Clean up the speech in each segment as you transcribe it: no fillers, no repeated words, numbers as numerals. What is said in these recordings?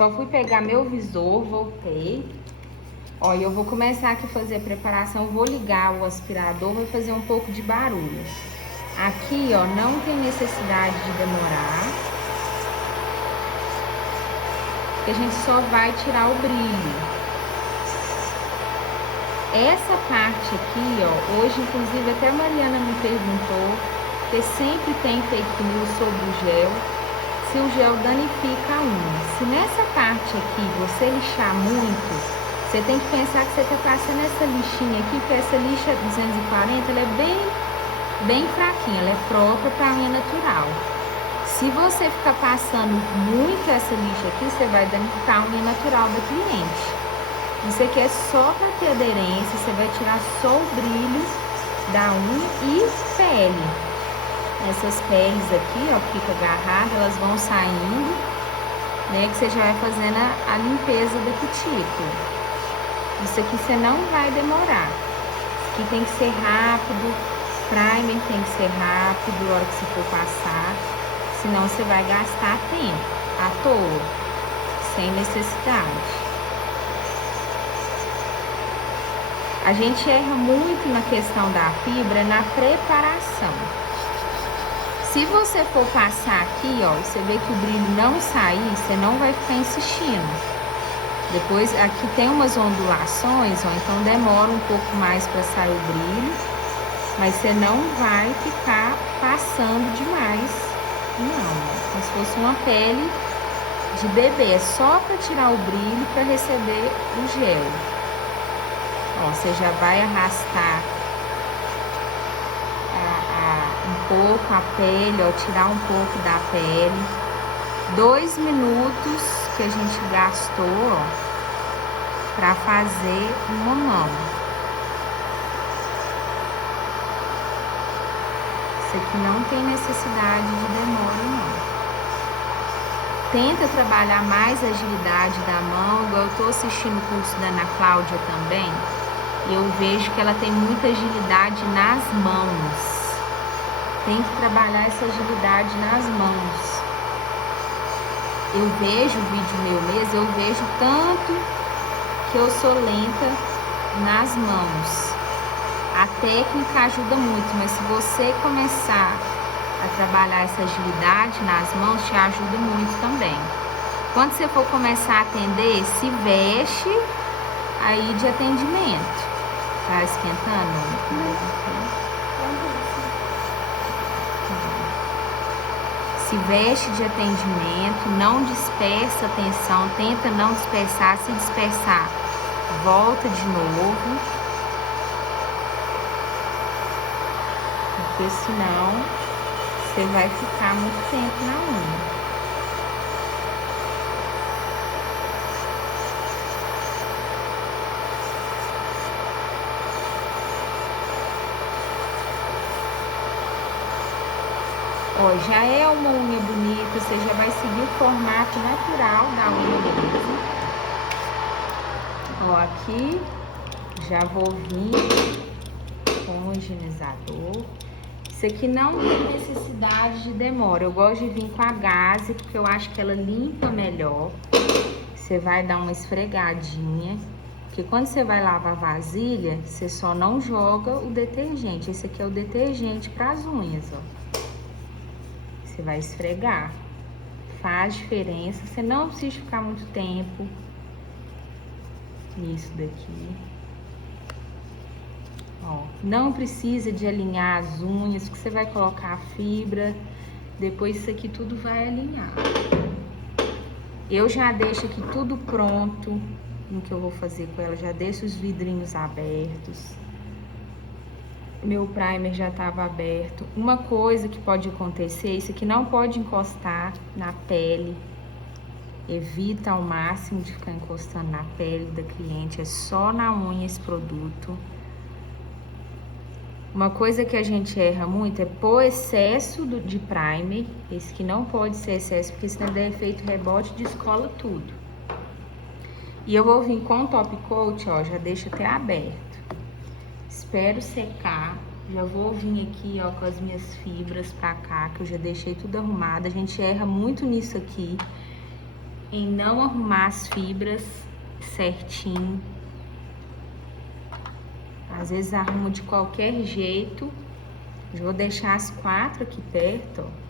Só fui pegar meu visor, voltei. Ó, e eu vou começar aqui a fazer a preparação, vou ligar o aspirador, vai fazer um pouco de barulho. Aqui, ó, não tem necessidade de demorar, porque a gente só vai tirar o brilho. Essa parte aqui, ó, hoje inclusive até a Mariana me perguntou, porque sempre tem fake news sobre o gel, se o gel danifica a unha. Se nessa parte aqui você lixar muito, você tem que pensar que você tá passando essa lixinha aqui, porque essa lixa 240, ela é bem fraquinha, ela é própria para unha natural. Se você ficar passando muito essa lixa aqui, você vai danificar a unha natural da cliente. Isso aqui é só para ter aderência, você vai tirar só o brilho da unha e pele. Essas peles aqui, ó, que fica agarrada, elas vão saindo, né, que você já vai fazendo a limpeza da cutícula. Isso aqui você não vai demorar. Isso aqui tem que ser rápido, primer tem que ser rápido na hora que você for passar, senão você vai gastar tempo à toa, sem necessidade. A gente erra muito na questão da fibra, na preparação. Se você for passar aqui, ó, você vê que o brilho não sair, você não vai ficar insistindo. Depois, aqui tem umas ondulações, ó, então demora um pouco mais para sair o brilho, mas você não vai ficar passando demais, não. Como se fosse uma pele de bebê, é só para tirar o brilho para receber o gel. Ó, você já vai arrastar um pouco a pele, ó, tirar um pouco da pele. 2 minutos que a gente gastou, ó, para fazer uma mão. Isso aqui não tem necessidade de demora, não. Tenta trabalhar mais a agilidade da mão, igual eu tô assistindo o curso da Ana Cláudia também, e eu vejo que ela tem muita agilidade nas mãos. Tem que trabalhar essa agilidade nas mãos. Eu vejo o vídeo meu mesmo, eu vejo tanto que eu sou lenta nas mãos. A técnica ajuda muito, mas se você começar a trabalhar essa agilidade nas mãos, te ajuda muito também. Quando você for começar a atender, se veste aí de atendimento. Tá esquentando? Se veste de atendimento, não dispersa a atenção, tenta não dispersar. Se dispersar, volta de novo, porque senão você vai ficar muito tempo na unha. Ó, já é uma unha bonita, você já vai seguir o formato natural da unha mesmo. Ó, aqui já vou vir com o higienizador. Isso aqui não tem necessidade de demora. Eu gosto de vir com a gaze, porque eu acho que ela limpa melhor. Você vai dar uma esfregadinha, porque quando você vai lavar a vasilha, você só não joga o detergente. Esse aqui é o detergente para as unhas, ó. Você vai esfregar, faz diferença, você não precisa ficar muito tempo nisso daqui. Ó, não precisa de alinhar as unhas, porque você vai colocar a fibra, depois isso aqui tudo vai alinhar. Eu já deixo aqui tudo pronto no que eu vou fazer com ela, já deixo os vidrinhos abertos. Meu primer já estava aberto. Uma coisa que pode acontecer, isso aqui não pode encostar na pele. Evita ao máximo de ficar encostando na pele da cliente, é só na unha esse produto. Uma coisa que a gente erra muito é pôr excesso de primer. Esse que não pode ser excesso, porque senão dá efeito rebote e descola tudo. E eu vou vir com o top coat, ó, já deixo até aberto. Espero secar, já vou vir aqui, ó, com as minhas fibras pra cá, que eu já deixei tudo arrumado. A gente erra muito nisso aqui. em não arrumar as fibras certinho. Às vezes arrumo de qualquer jeito. Eu vou deixar as 4 aqui perto, ó.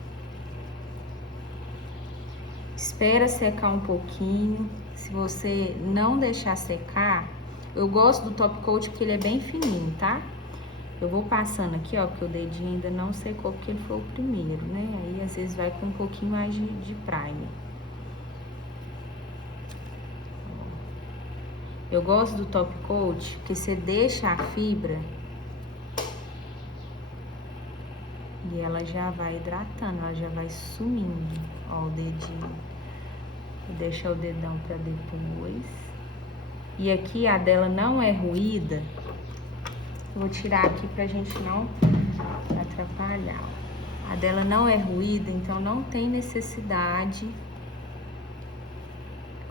Espera secar um pouquinho. Se você não deixar secar, eu gosto do top coat porque ele é bem fininho, tá? Eu vou passando aqui, ó, porque o dedinho ainda não secou porque ele foi o primeiro, né? Aí às vezes vai com um pouquinho mais de primer. Eu gosto do top coat porque você deixa a fibra e ela já vai hidratando, ela já vai sumindo. Ó, o dedinho. Vou deixar o dedão pra depois. E aqui a dela não é ruída. Vou tirar aqui pra gente não atrapalhar. A dela não é ruída, então não tem necessidade de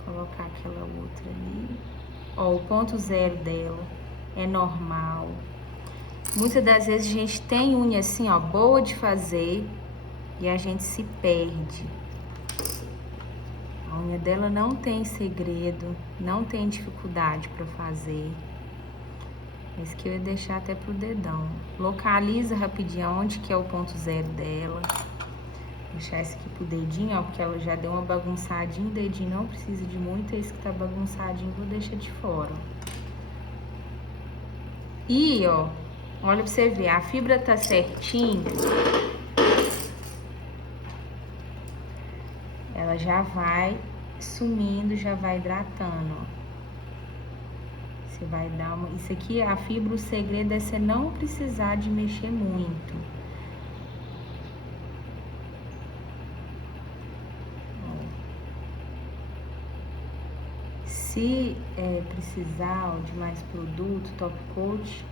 colocar aquela outra ali. Ó, o ponto zero dela é normal. Muitas das vezes a gente tem unha assim, ó, boa de fazer e a gente se perde. A unha dela não tem segredo, não tem dificuldade para fazer. Esse que eu ia deixar até pro dedão. Localiza rapidinho onde que é o ponto zero dela. Vou deixar esse aqui pro dedinho, ó, porque ela já deu uma bagunçadinha. O dedinho não precisa de muito, esse que tá bagunçadinho vou deixar de fora. E, ó, olha pra você ver, a fibra tá certinho. Ela já vai sumindo, já vai hidratando, ó. Você vai dar uma... Isso aqui, a fibra, o segredo é você não precisar de mexer muito. Se precisar, ó, de mais produto, top coat,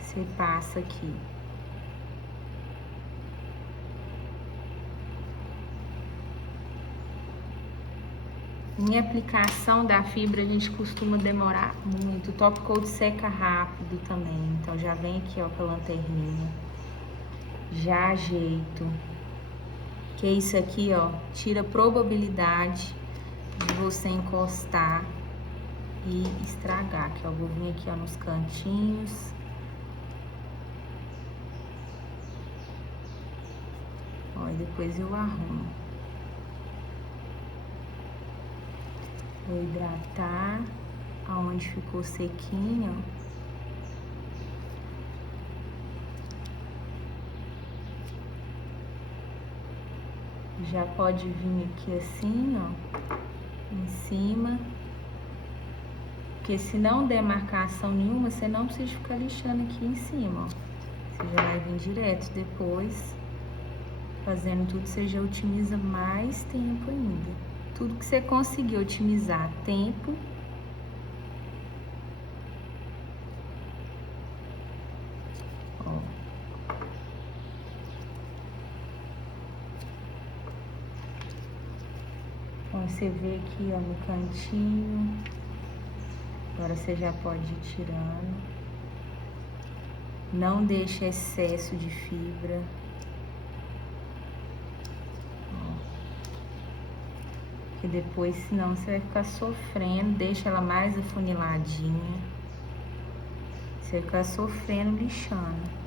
você passa aqui. Em aplicação da fibra, a gente costuma demorar muito. O top coat seca rápido também. Então, já vem aqui, ó, com a lanterninha. Já ajeito. Que isso aqui, ó, tira a probabilidade de você encostar e estragar. Aqui, ó, vou vir aqui, ó, nos cantinhos. Ó, e depois eu arrumo. Vou hidratar aonde ficou sequinho, ó. Já pode vir aqui assim, ó, em cima. Porque se não der marcação nenhuma, você não precisa ficar lixando aqui em cima, ó. Você já vai vir direto depois. Fazendo tudo, você já otimiza mais tempo ainda. Tudo que você conseguir otimizar tempo, ó. Ó, você vê aqui, ó, no cantinho. Agora você já pode ir tirando. Não deixe excesso de fibra. Que depois, senão você vai ficar sofrendo. Deixa ela mais afuniladinha. Você vai ficar sofrendo, lixando.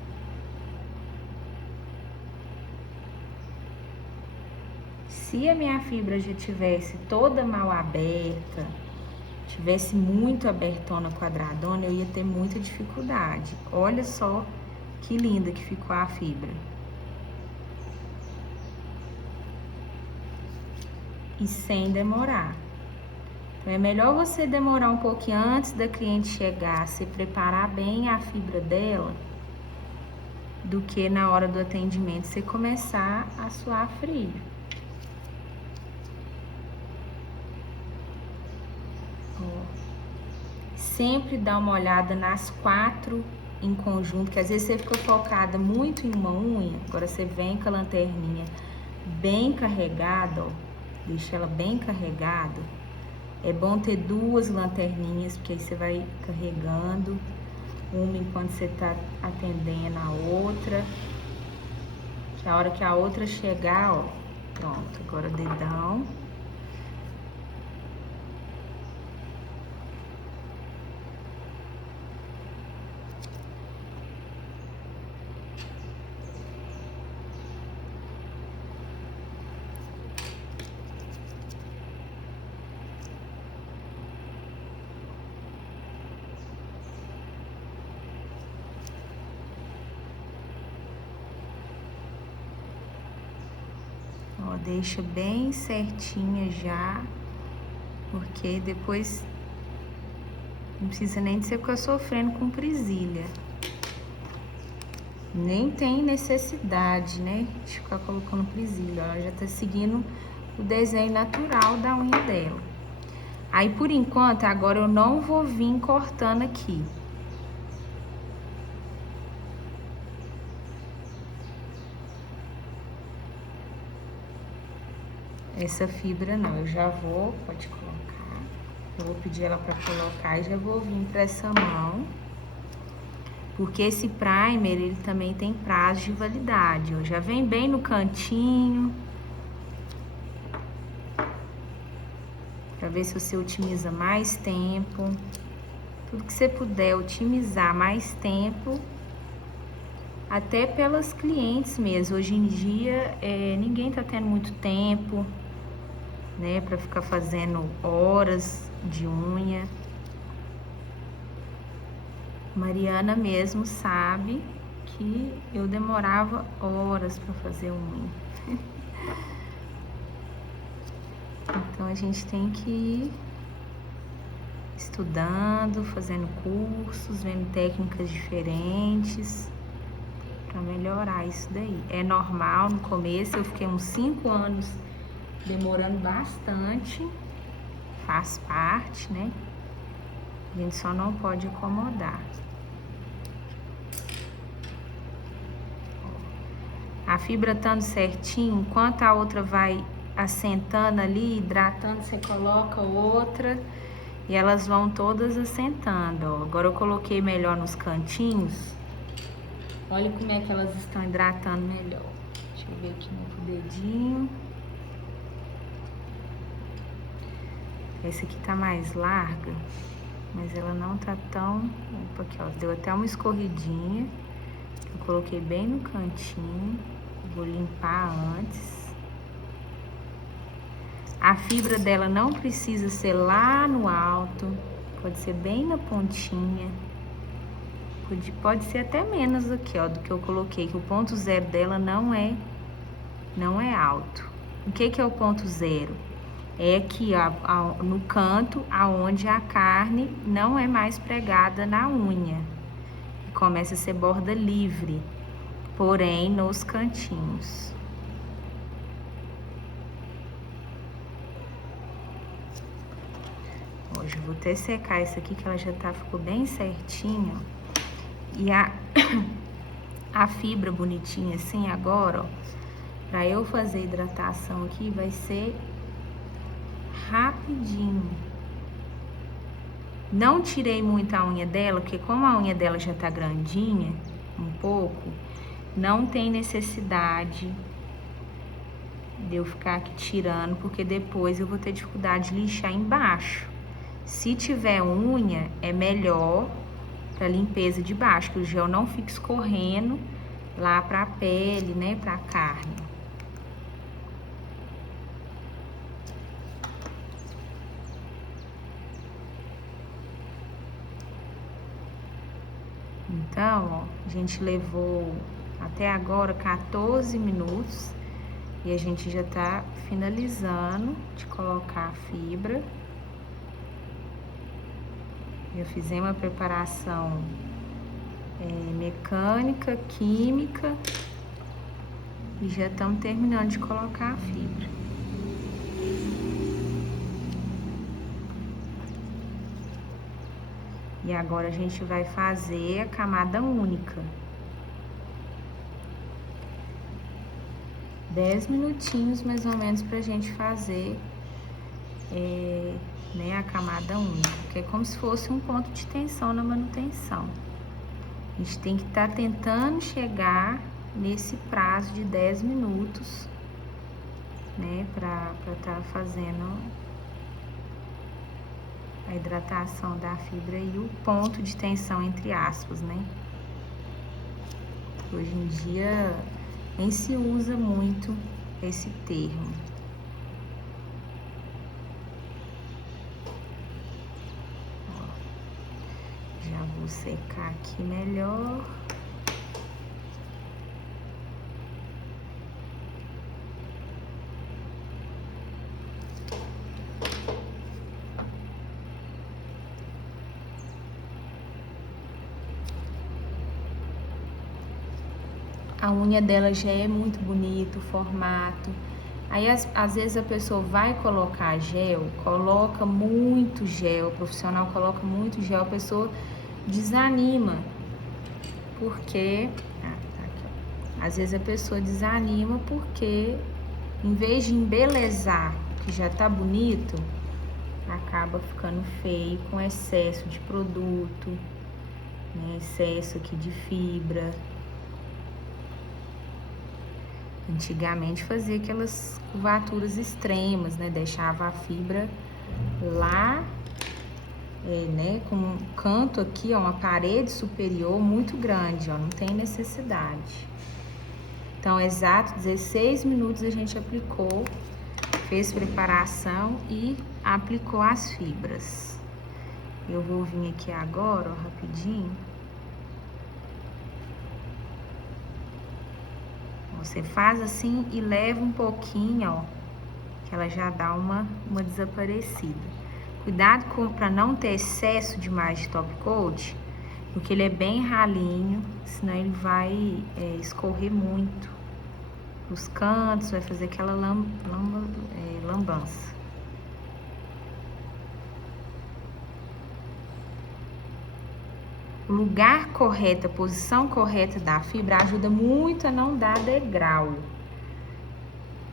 Se a minha fibra já tivesse toda mal aberta, tivesse muito abertona, quadradona, eu ia ter muita dificuldade. Olha só que linda que ficou a fibra. E sem demorar. Então, é melhor você demorar um pouquinho antes da cliente chegar, se preparar bem a fibra dela, do que na hora do atendimento você começar a suar frio. Ó. Sempre dá uma olhada nas 4 em conjunto, que às vezes você fica focada muito em uma unha, agora você vem com a lanterninha bem carregada, ó. Deixa ela bem carregada. É bom ter 2 lanterninhas, porque aí você vai carregando uma enquanto você tá atendendo a outra. Que a hora que a outra chegar, ó, pronto. Agora dedão. deixa bem certinha já, porque depois não precisa nem de você ficar sofrendo com presilha. Nem tem necessidade, né, de ficar colocando presilha. Ela já tá seguindo o desenho natural da unha dela. Aí, por enquanto, agora eu não vou vir cortando aqui. Essa fibra não, eu já vou, pode colocar. Eu vou pedir ela pra colocar e já vou vir pra essa mão. Porque esse primer, ele também tem prazo de validade, ó. Já vem bem no cantinho. Pra ver se você otimiza mais tempo. Tudo que você puder otimizar mais tempo. Até pelas clientes mesmo. Hoje em dia, ninguém tá tendo muito tempo, né? Pra ficar fazendo horas de unha. Mariana mesmo sabe que eu demorava horas para fazer unha. Então a gente tem que ir estudando, fazendo cursos, vendo técnicas diferentes para melhorar isso daí. É normal, no começo eu fiquei uns 5 anos demorando bastante, faz parte, né? A gente só não pode acomodar. A fibra estando certinho, enquanto a outra vai assentando ali, hidratando, você coloca outra e elas vão todas assentando, ó. Agora eu coloquei melhor nos cantinhos. Olha como é que elas estão hidratando melhor. Deixa eu ver aqui no dedinho. Essa aqui tá mais larga, mas ela não tá tão... Opa, aqui, ó, deu até uma escorridinha. Eu coloquei bem no cantinho. Vou limpar antes. A fibra dela não precisa ser lá no alto. Pode ser bem na pontinha. Pode ser até menos aqui, ó, do que eu coloquei. Que o ponto zero dela não é alto. O que é o ponto zero? É aqui, ó, no canto, aonde a carne não é mais pregada na unha. Começa a ser borda livre. Porém, nos cantinhos. Hoje eu vou até secar isso aqui, que ela já ficou bem certinha. E a fibra bonitinha assim agora, ó. Pra eu fazer hidratação aqui, vai ser rapidinho. Não tirei muito a unha dela, porque como a unha dela já tá grandinha, um pouco, não tem necessidade de eu ficar aqui tirando, porque depois eu vou ter dificuldade de lixar embaixo. Se tiver unha, é melhor para limpeza de baixo, que o gel não fica escorrendo lá pra pele, né, pra carne. Então, ó, a gente levou até agora 14 minutos e a gente já tá finalizando de colocar a fibra. Já fizemos a preparação mecânica, química e já estamos terminando de colocar a fibra. E agora a gente vai fazer a camada única. 10 minutinhos mais ou menos pra gente fazer né, a camada única, que é como se fosse um ponto de tensão na manutenção. A gente tem que estar tentando chegar nesse prazo de 10 minutos, né, pra estar fazendo a hidratação da fibra e o ponto de tensão, entre aspas, né? Hoje em dia nem se usa muito esse termo. Ó, já vou secar aqui melhor. a unha dela já é muito bonita, o formato. Aí, às vezes, a pessoa vai colocar gel, coloca muito gel, o profissional coloca muito gel, a pessoa desanima, porque, tá aqui, ó. Às vezes a pessoa desanima porque, em vez de embelezar o que já tá bonito, acaba ficando feio com excesso de produto, né, excesso aqui de fibra. Antigamente fazia aquelas curvaturas extremas, né? Deixava a fibra lá, né? Com um canto aqui, ó, uma parede superior muito grande, ó, não tem necessidade. Então, exato 16 minutos a gente aplicou, fez preparação e aplicou as fibras. Eu vou vir aqui agora, ó, rapidinho. Você faz assim e leva um pouquinho, ó, que ela já dá uma desaparecida. Cuidado para não ter excesso demais de top coat, porque ele é bem ralinho, senão ele vai escorrer muito os cantos, vai fazer aquela lambança. O lugar correto, a posição correta da fibra ajuda muito a não dar degrau,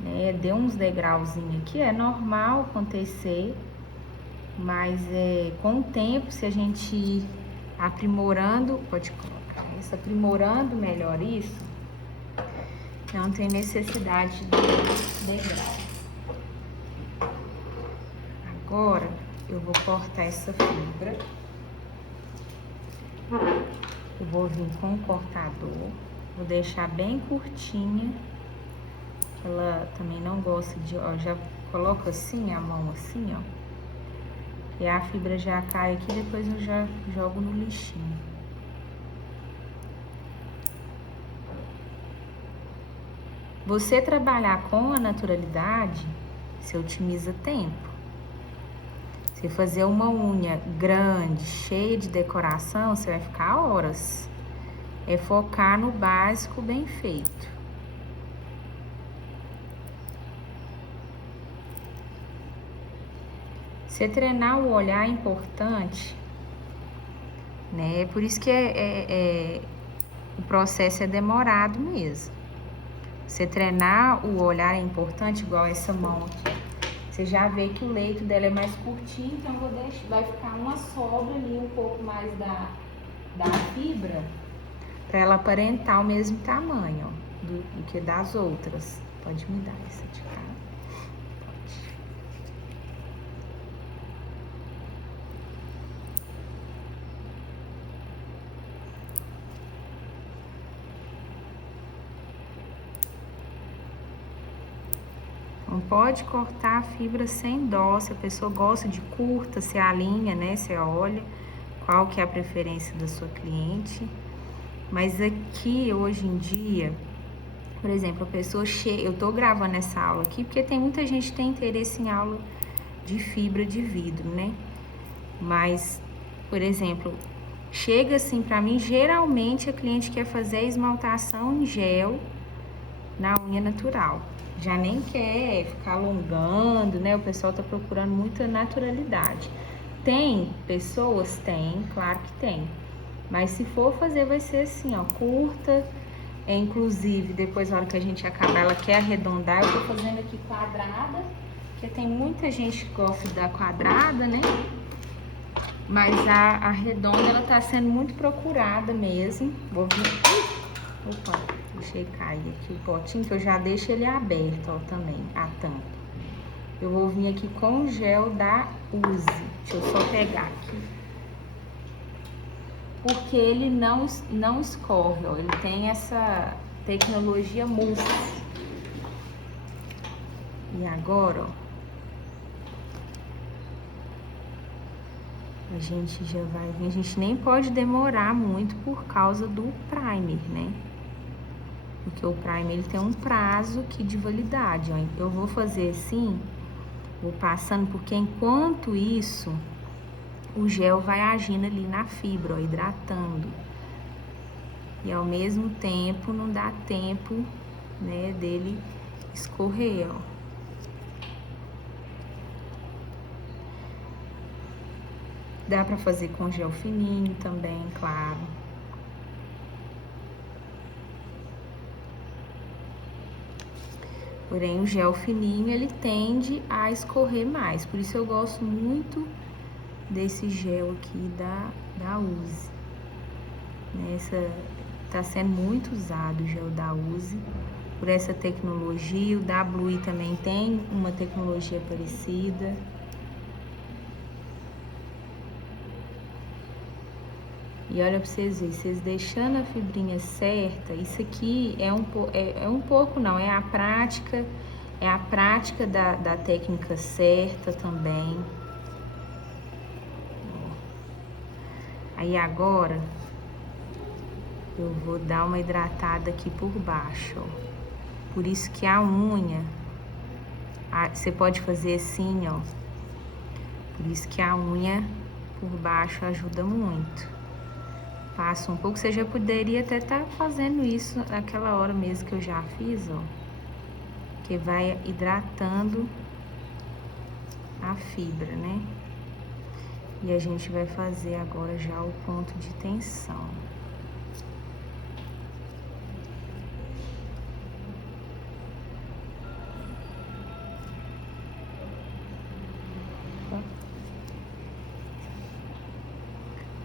né? Deu uns degrauzinhos aqui, é normal acontecer, mas com o tempo, se a gente ir aprimorando, pode colocar isso, aprimorando melhor isso, não tem necessidade de degrau. Agora, eu vou cortar essa fibra. Eu vou vir com o cortador, vou deixar bem curtinha. Ela também não gosta de, ó, já coloco assim, a mão assim, ó. E a fibra já cai aqui, depois eu já jogo no lixinho. Você trabalhar com a naturalidade, você otimiza tempo. Você fazer uma unha grande, cheia de decoração, você vai ficar horas. É focar no básico bem feito. Você treinar o olhar é importante, né? Por isso que o processo é demorado mesmo. Você treinar o olhar é importante, igual essa mão aqui. Você já vê que o leito dela é mais curtinho, então eu vou deixar, vai ficar uma sobra ali, um pouco mais da fibra, para ela aparentar o mesmo tamanho, ó, do que das outras. Pode me dar essa de cá. Pode. Não pode cortar a fibra sem dó. Se a pessoa gosta de curta, você alinha, né? Você olha qual que é a preferência da sua cliente. Mas aqui, hoje em dia, por exemplo, a pessoa chega... Eu tô gravando essa aula aqui porque tem muita gente que tem interesse em aula de fibra de vidro, né? Mas, por exemplo, chega assim pra mim, geralmente a cliente quer fazer a esmaltação em gel na unha natural. Já nem quer ficar alongando, né? O pessoal tá procurando muita naturalidade. Tem pessoas? Tem, claro que tem. Mas se for fazer, vai ser assim, ó, curta. Inclusive, depois, na hora que a gente acabar, ela quer arredondar. Eu tô fazendo aqui quadrada, porque tem muita gente que gosta da quadrada, né? Mas a redonda, ela tá sendo muito procurada mesmo. Vou vir... Opa, deixei cair aqui o potinho, que eu já deixo ele aberto, ó, também, a tampa. Eu vou vir aqui com o gel da Uzi. Deixa eu só pegar aqui. Porque ele não escorre, ó. Ele tem essa tecnologia mousse. E agora, ó, a gente já vai vir. A gente nem pode demorar muito por causa do primer, né? Porque o primer, ele tem um prazo aqui de validade, ó. Eu vou fazer assim, vou passando, porque enquanto isso, o gel vai agindo ali na fibra, ó, hidratando. e ao mesmo tempo não dá tempo, né, dele escorrer, ó. Dá pra fazer com gel fininho também, claro. Porém, o gel fininho, ele tende a escorrer mais. Por isso eu gosto muito desse gel aqui da Uzi. Tá sendo muito usado o gel da Uzi por essa tecnologia. O WI também tem uma tecnologia parecida. E olha pra vocês verem, vocês deixando a fibrinha certa, isso aqui é um pouco não, é a prática da técnica certa também. Aí agora, eu vou dar uma hidratada aqui por baixo, ó. Por isso que a unha, você pode fazer assim, ó. Por isso que a unha por baixo ajuda muito. Passa um pouco, você já poderia até estar fazendo isso naquela hora mesmo que eu já fiz, ó. Que vai hidratando a fibra, né? E a gente vai fazer agora já o ponto de tensão.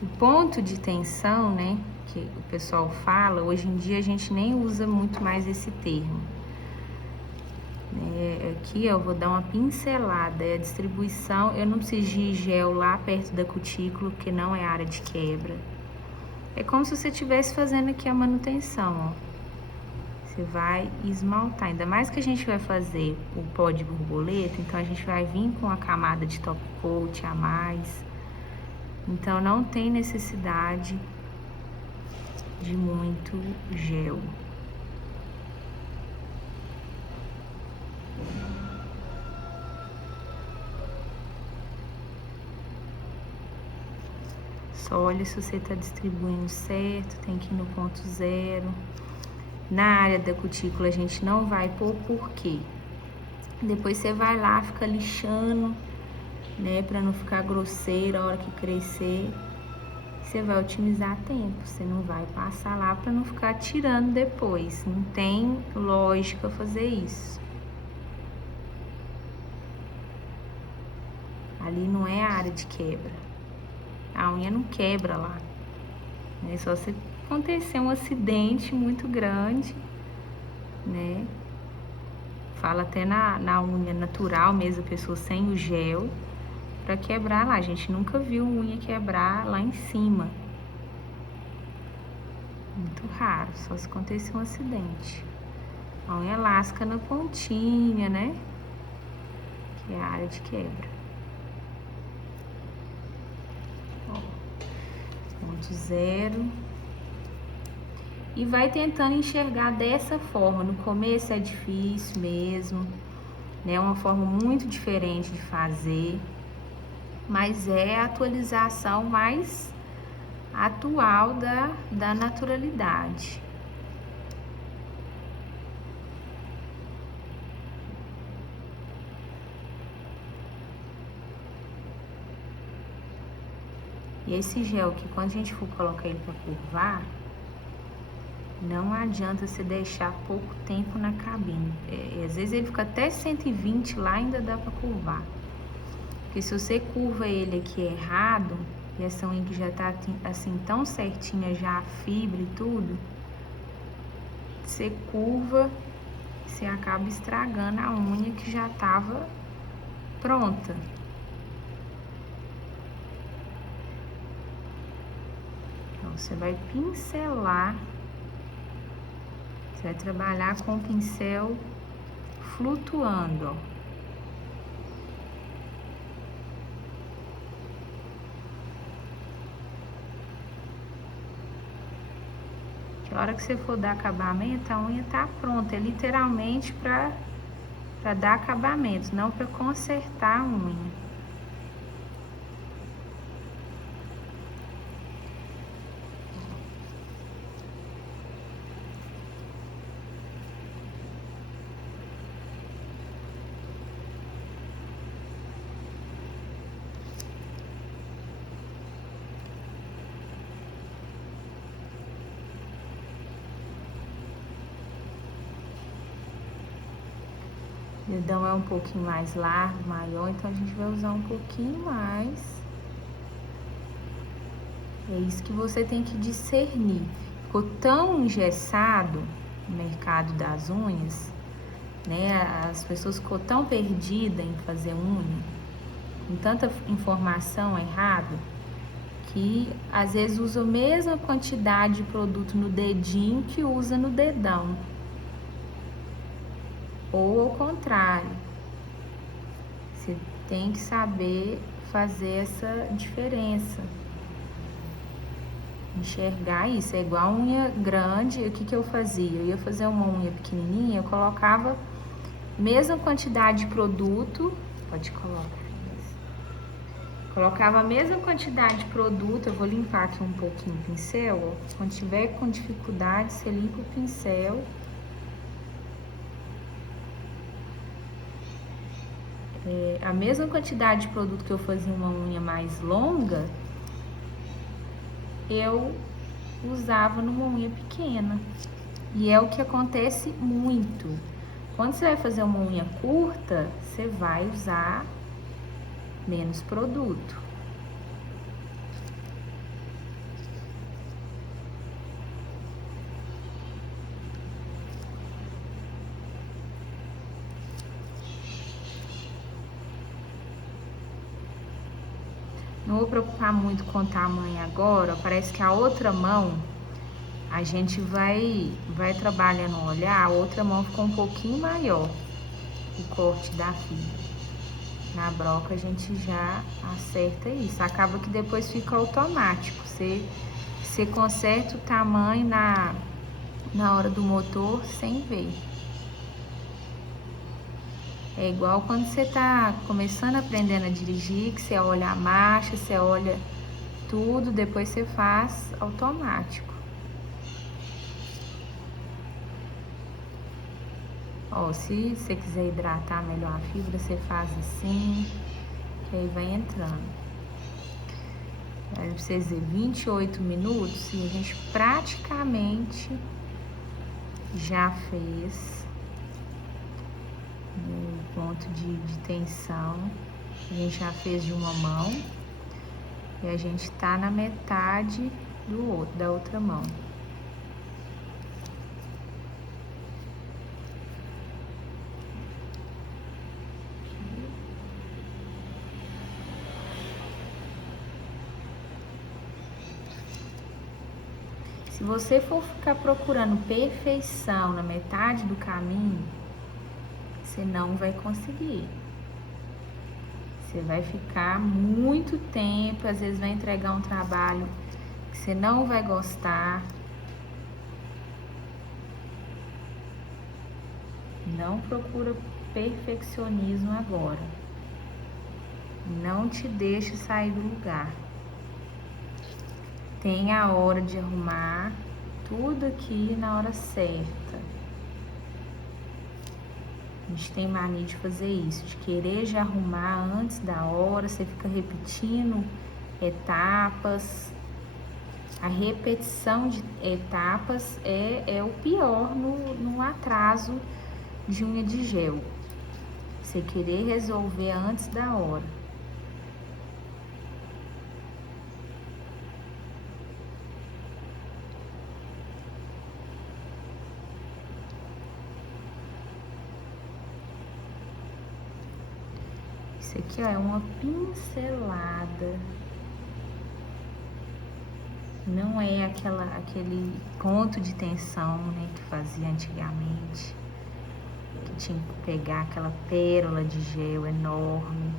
O ponto de tensão, né, que o pessoal fala, hoje em dia a gente nem usa muito mais esse termo. Aqui eu vou dar uma pincelada, é a distribuição, eu não preciso de gel lá perto da cutícula, porque não é área de quebra. É como se você estivesse fazendo aqui a manutenção, ó. Você vai esmaltar, ainda mais que a gente vai fazer o pó de borboleta, então a gente vai vir com a camada de top coat a mais. Então não tem necessidade de muito gel. Só olha se você tá distribuindo certo, tem que ir no ponto zero. Na área da cutícula a gente não vai pôr por quê? Depois você vai lá, fica lixando, né, pra não ficar grosseiro a hora que crescer. Você vai otimizar tempo, você não vai passar lá pra não ficar tirando depois. Não tem lógica fazer isso. Ali não é a área de quebra. A unha não quebra lá. É só se acontecer um acidente muito grande, né? Fala até na unha natural mesmo, a pessoa sem o gel, pra quebrar lá. A gente nunca viu unha quebrar lá em cima. Muito raro, só se acontecer um acidente. A unha lasca na pontinha, né? Que é a área de quebra. Ó, ponto zero. E vai tentando enxergar dessa forma. No começo é difícil mesmo, né? É uma forma muito diferente de fazer, mas é a atualização mais atual da naturalidade. E esse gel que quando a gente for colocar ele para curvar, não adianta você deixar pouco tempo na cabine. Às vezes ele fica até 120 lá, ainda dá para curvar. Porque se você curva ele aqui errado, e essa unha que já tá assim tão certinha já a fibra e tudo, você curva, você acaba estragando a unha que já tava pronta. Então você vai pincelar. Você vai trabalhar com o pincel flutuando, ó. Que a hora que você for dar acabamento, a unha tá pronta. É literalmente pra dar acabamento, não pra consertar a unha. dedão é um pouquinho mais largo, maior, então a gente vai usar um pouquinho mais. É isso que você tem que discernir. Ficou tão engessado no mercado das unhas, né? As pessoas ficou tão perdidas em fazer unha, com tanta informação errada, que às vezes usa a mesma quantidade de produto no dedinho que usa no dedão. Ou ao contrário. Você tem que saber fazer essa diferença. Enxergar isso. É igual unha grande. O que eu fazia? Eu ia fazer uma unha pequenininha, eu colocava a mesma quantidade de produto. Pode colocar. Colocava a mesma quantidade de produto. Eu vou limpar aqui um pouquinho o pincel. Ó. Quando tiver com dificuldade, você limpa o pincel. A mesma quantidade de produto que eu fazia uma unha mais longa, eu usava numa unha pequena. E é o que acontece muito. Quando você vai fazer uma unha curta, você vai usar menos produto. Não vou preocupar muito com o tamanho agora. Parece que a outra mão a gente vai trabalhando no olhar. A outra mão ficou um pouquinho maior, o corte da fibra. Na broca a gente já acerta isso. Acaba que depois fica automático. Você conserta o tamanho na hora do motor sem ver. É igual quando você tá começando aprendendo a dirigir, que você olha a marcha, você olha tudo, depois você faz automático. Ó, se você quiser hidratar melhor a fibra, você faz assim, que aí vai entrando. Aí pra vocês verem, 28 minutos e a gente praticamente já fez no ponto de tensão. A gente já fez de uma mão e a gente tá na metade da outra mão. Se você for ficar procurando perfeição na metade do caminho, você não vai conseguir. Você vai ficar muito tempo, às vezes vai entregar um trabalho que você não vai gostar. Não procura perfeccionismo agora. Não te deixe sair do lugar. Tem a hora de arrumar tudo aqui na hora certa. A gente tem mania de fazer isso, de querer já arrumar antes da hora, você fica repetindo etapas. A repetição de etapas é o pior no atraso de unha de gel. Você querer resolver antes da hora. Isso aqui, ó, é uma pincelada. Não é aquele ponto de tensão, né, que fazia antigamente. Que tinha que pegar aquela pérola de gel enorme.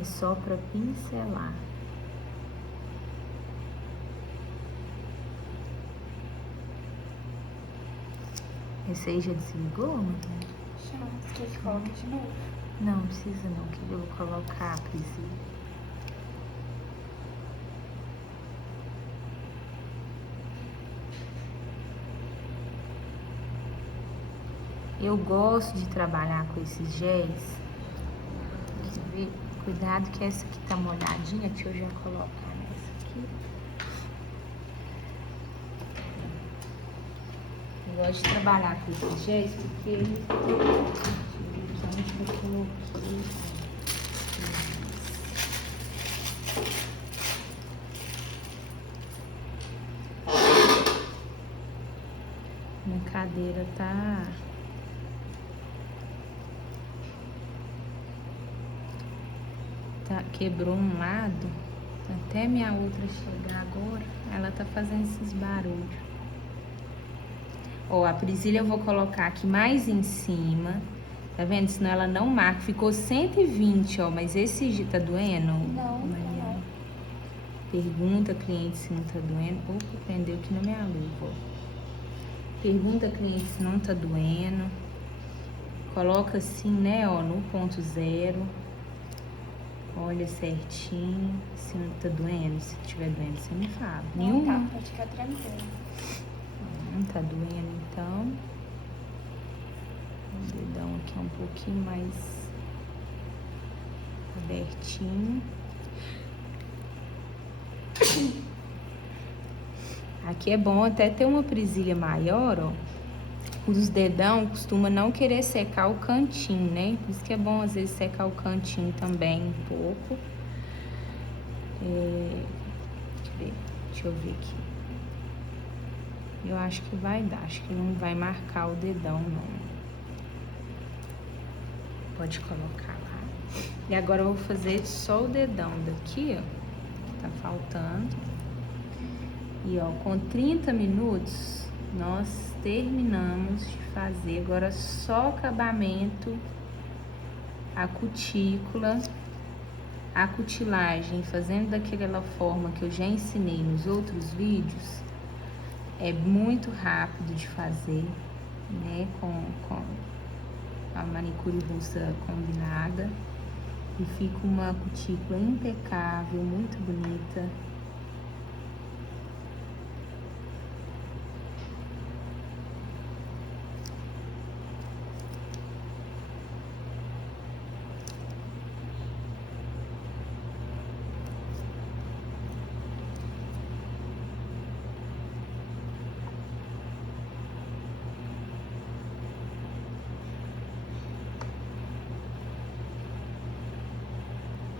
É só para pincelar. Esse aí já desligou, né? Já, quer que coloque de novo? Não, precisa não, que eu vou colocar a presilha. Eu gosto de trabalhar com esses géis. Quer ver? Cuidado que essa aqui tá molhadinha, deixa eu já colocar nessa aqui. gosto de trabalhar com esses géis porque ele... Onde que eu coloquei? Minha cadeira tá quebrou um lado, até minha outra chegar agora, ela tá fazendo esses barulhos. Ó, a presilha eu vou colocar aqui mais em cima, tá vendo? Senão ela não marca. Ficou 120, ó, mas esse tá doendo? Não, não. Pergunta cliente se não tá doendo. Opa, prendeu aqui na minha luva, ó. Pergunta cliente se não tá doendo. Coloca assim, né, ó, no ponto zero. Olha certinho. Se não tá doendo, se tiver doendo, você me fala. Não tá, pode ficar tranquilo. Não tá doendo, então. O dedão aqui é um pouquinho mais abertinho. Aqui é bom até ter uma presilha maior, ó. Os dedão costuma não querer secar o cantinho, né? Por isso que é bom às vezes secar o cantinho também um pouco. Deixa eu ver aqui. Eu acho que vai dar, acho que não vai marcar o dedão, não. Pode colocar lá. E agora eu vou fazer só o dedão daqui, ó. Tá faltando. E ó, com 30 minutos, nós terminamos de fazer agora só acabamento, a cutícula, a cutilagem, fazendo daquela forma que eu já ensinei nos outros vídeos. É muito rápido de fazer, né, com a manicure russa combinada. E fica uma cutícula impecável, muito bonita.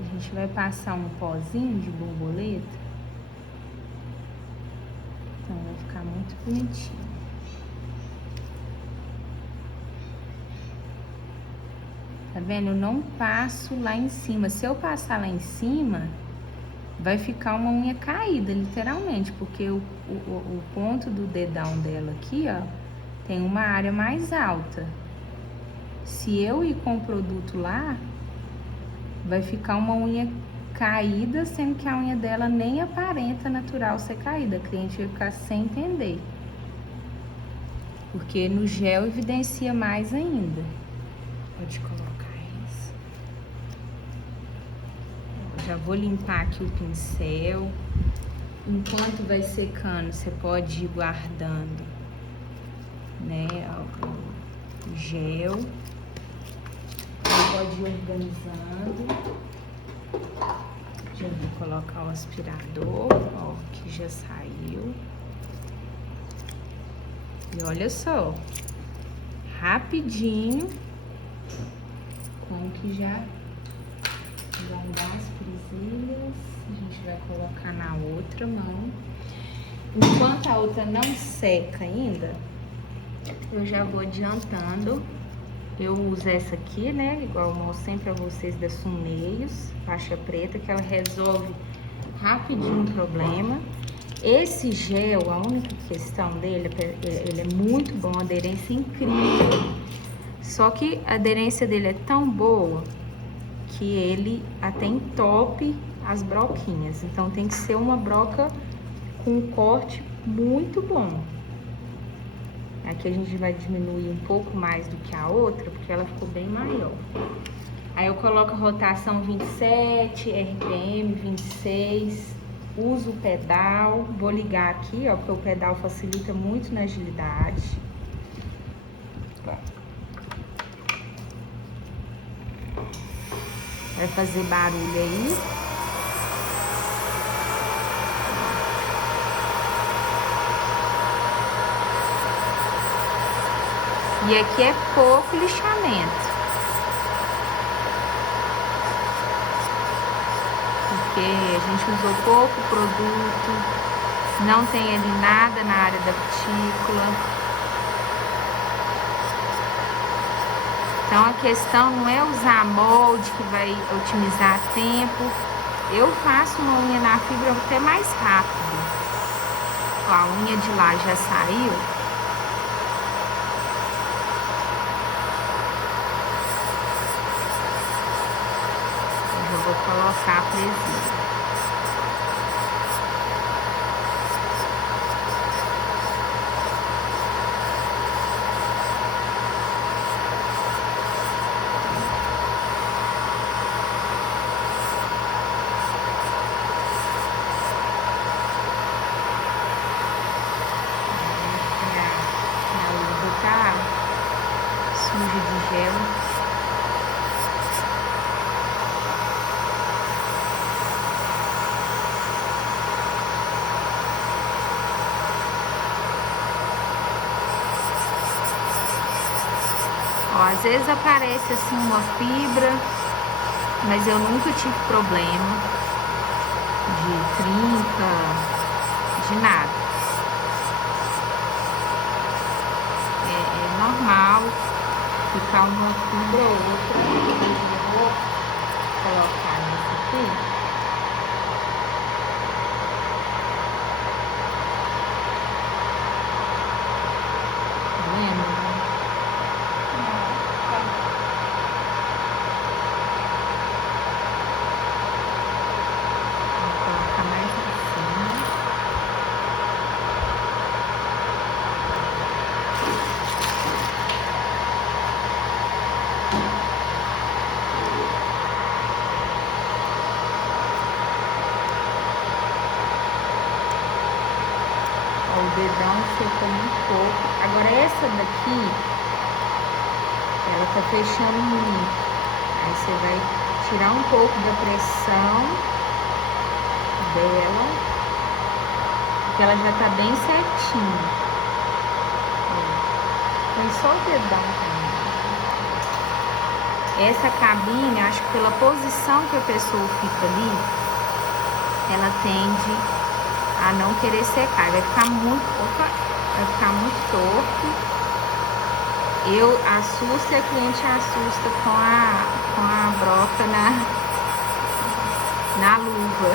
A gente vai passar um pozinho de borboleta. Então vai ficar muito bonitinho. Tá vendo? Eu não passo lá em cima. Se eu passar lá em cima, vai ficar uma unha caída, literalmente. Porque o ponto do dedão dela aqui, ó, tem uma área mais alta. Se eu ir com o produto lá, vai ficar uma unha caída, sendo que a unha dela nem aparenta natural ser caída. A cliente vai ficar sem entender. Porque no gel evidencia mais ainda. Pode colocar isso. Eu já vou limpar aqui o pincel. Enquanto vai secando, você pode ir guardando, né, o gel. Pode ir organizando. Já vou colocar o aspirador, ó, que já saiu. E olha só, rapidinho, como que já vai dar as presilhas. A gente vai colocar na outra mão. Enquanto a outra não seca ainda, eu já vou adiantando. Eu uso essa aqui, né, igual eu mostro sempre pra vocês, da Suneios, faixa preta, que ela resolve rapidinho o problema. Esse gel, a única questão dele, ele é muito bom, a aderência é incrível. Só que a aderência dele é tão boa que ele até entope as broquinhas. Então tem que ser uma broca com um corte muito bom. Aqui a gente vai diminuir um pouco mais do que a outra, porque ela ficou bem maior. Aí eu coloco a rotação 27, RPM 26, uso o pedal, vou ligar aqui, ó, porque o pedal facilita muito na agilidade. Vai fazer barulho aí. E aqui é pouco lixamento. Porque a gente usou pouco produto, não tem ali nada na área da cutícula. Então a questão não é usar molde que vai otimizar tempo. Eu faço uma unha na fibra até mais rápido. Ó, a unha de lá já saiu. Eu vou colocar a presilha. Suja de gel. Ó, às vezes aparece assim uma fibra, mas eu nunca tive problema de trinca, de nada. É normal ficar uma fibra ou outra. Eu vou colocar nesse aqui. Tá vendo? Vou colocar mais assim. O dedão secou muito pouco. Agora essa daqui, ela tá fechando muito. Aí você vai tirar um pouco da pressão dela, porque ela já tá bem certinha. Põe só o dedão também. Essa cabine, acho que pela posição que a pessoa fica ali, ela tende a não querer secar, vai ficar muito torto. Eu assusto e a cliente assusta com a broca na luva.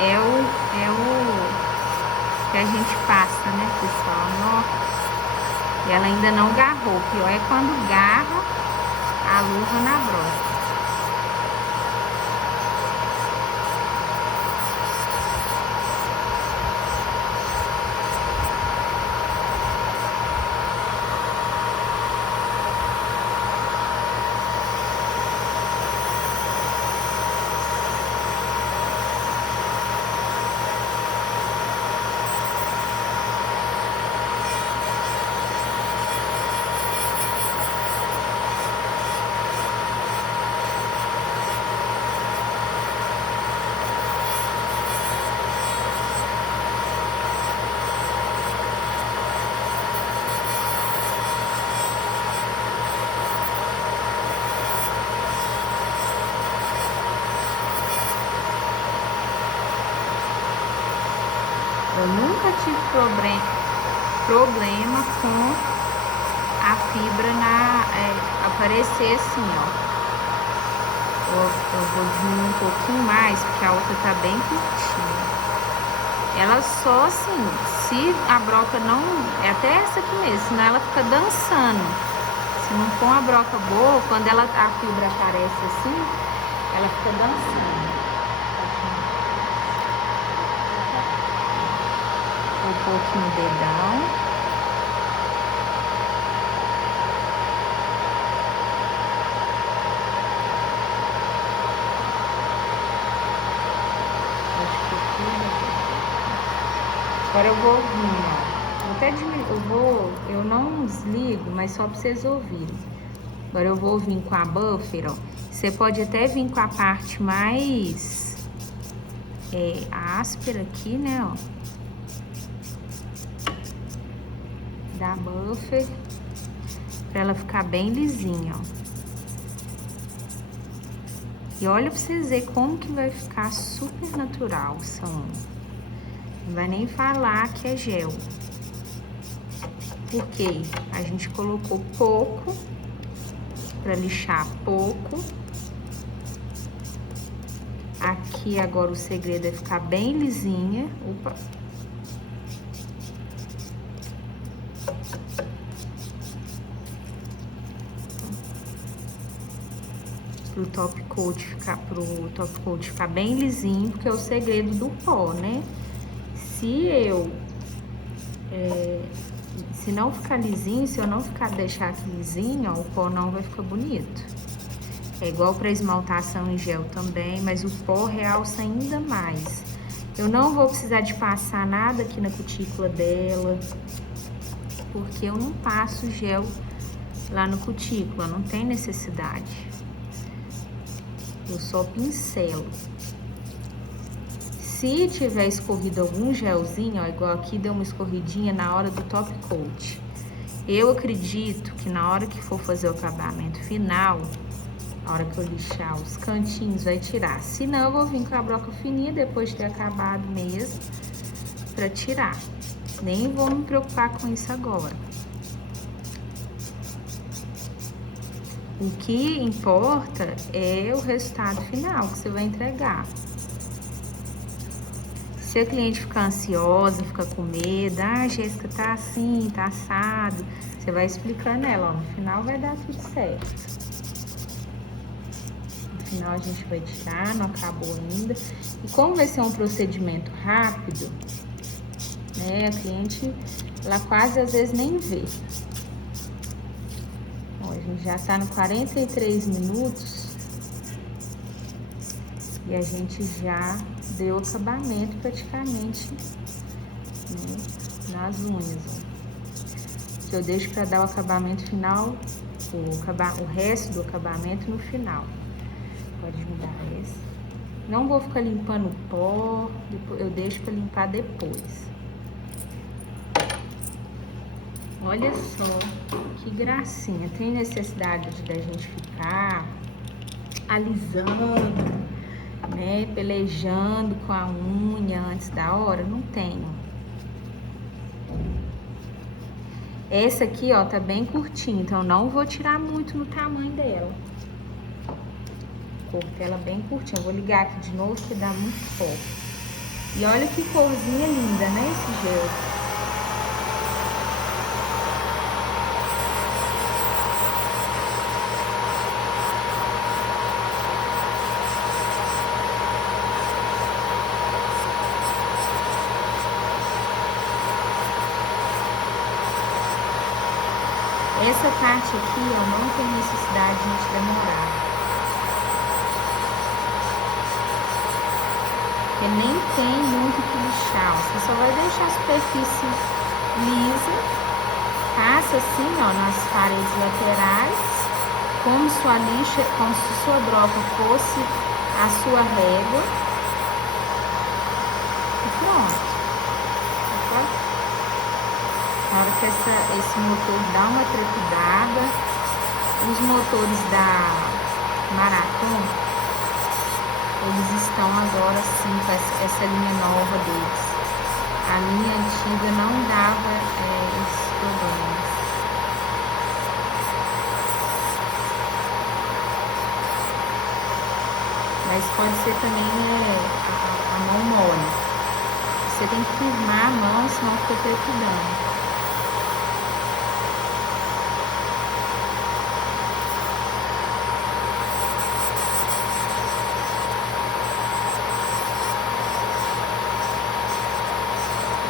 É o que a gente passa, né, pessoal? Nossa. E ela ainda não garrou. O pior é quando garra a luva na broca. Eu nunca tive problema com a fibra aparecer assim, ó. Eu vou diminuir um pouquinho mais, porque a outra tá bem curtinha. Ela só assim, se a broca não... É até essa aqui mesmo, senão ela fica dançando. Se não for uma broca boa, quando a fibra aparece assim, ela fica dançando. Um pouquinho no dedão. Agora eu vou vir, ó. Vou até diminuir, eu não desligo, mas só pra vocês ouvirem. Agora eu vou vir com a buffer, ó. Você pode até vir com a parte mais áspera aqui, né, ó. Da buffer. Pra ela ficar bem lisinha, ó. E olha pra vocês verem como que vai ficar super natural essa unha. Não vai nem falar que é gel. Porque a gente colocou pouco, pra lixar pouco. Aqui agora o segredo é ficar bem lisinha. Opa! Pro top coat ficar bem lisinho, porque é o segredo do pó, né? Se não ficar lisinho, se eu não deixar aqui lisinho, ó, o pó não vai ficar bonito. É igual para esmaltação em gel também, mas o pó realça ainda mais. Eu não vou precisar de passar nada aqui na cutícula dela, porque eu não passo gel lá no cutícula, não tem necessidade. Eu só pincelo. Se tiver escorrido algum gelzinho, ó, igual aqui deu uma escorridinha na hora do top coat, eu acredito que na hora que for fazer o acabamento final, na hora que eu lixar os cantinhos, vai tirar. Se não, eu vou vir com a broca fininha depois de ter acabado mesmo, pra tirar. Nem vou me preocupar com isso agora. O que importa é o resultado final que você vai entregar. Se a cliente ficar ansiosa, ficar com medo, ah, Jéssica, tá assim, tá assado, você vai explicando ela, ó, no final vai dar tudo certo. No final a gente vai tirar, não acabou ainda. E como vai ser um procedimento rápido, né, a cliente, ela quase às vezes nem vê. Ó, a gente já tá no 43 minutos e a gente já deu acabamento praticamente, né, nas unhas. Ó. Eu deixo para dar o acabamento final, o resto do acabamento no final. Pode mudar esse. Não vou ficar limpando o pó, eu deixo para limpar depois. Olha só que gracinha. Tem necessidade da gente ficar alisando, né, pelejando com a unha antes da hora? Não tenho. Essa aqui, ó, tá bem curtinha, então eu não vou tirar muito no tamanho dela. Cortei ela bem curtinha. Eu vou ligar aqui de novo, que dá muito foco. E olha que corzinha linda, né, esse gel. Essa parte aqui, ó, não tem necessidade de a gente demorar. Porque nem tem muito que lixar, ó. Você só vai deixar a superfície lisa, passa assim, ó, nas paredes laterais, como se sua broca fosse a sua régua. E pronto. Na hora que esse motor dá uma trepidada, os motores da Marathon, eles estão agora sim com essa linha nova deles. A linha antiga não dava esses problemas. Mas pode ser também a mão mole. Você tem que firmar a mão, senão fica trepidando.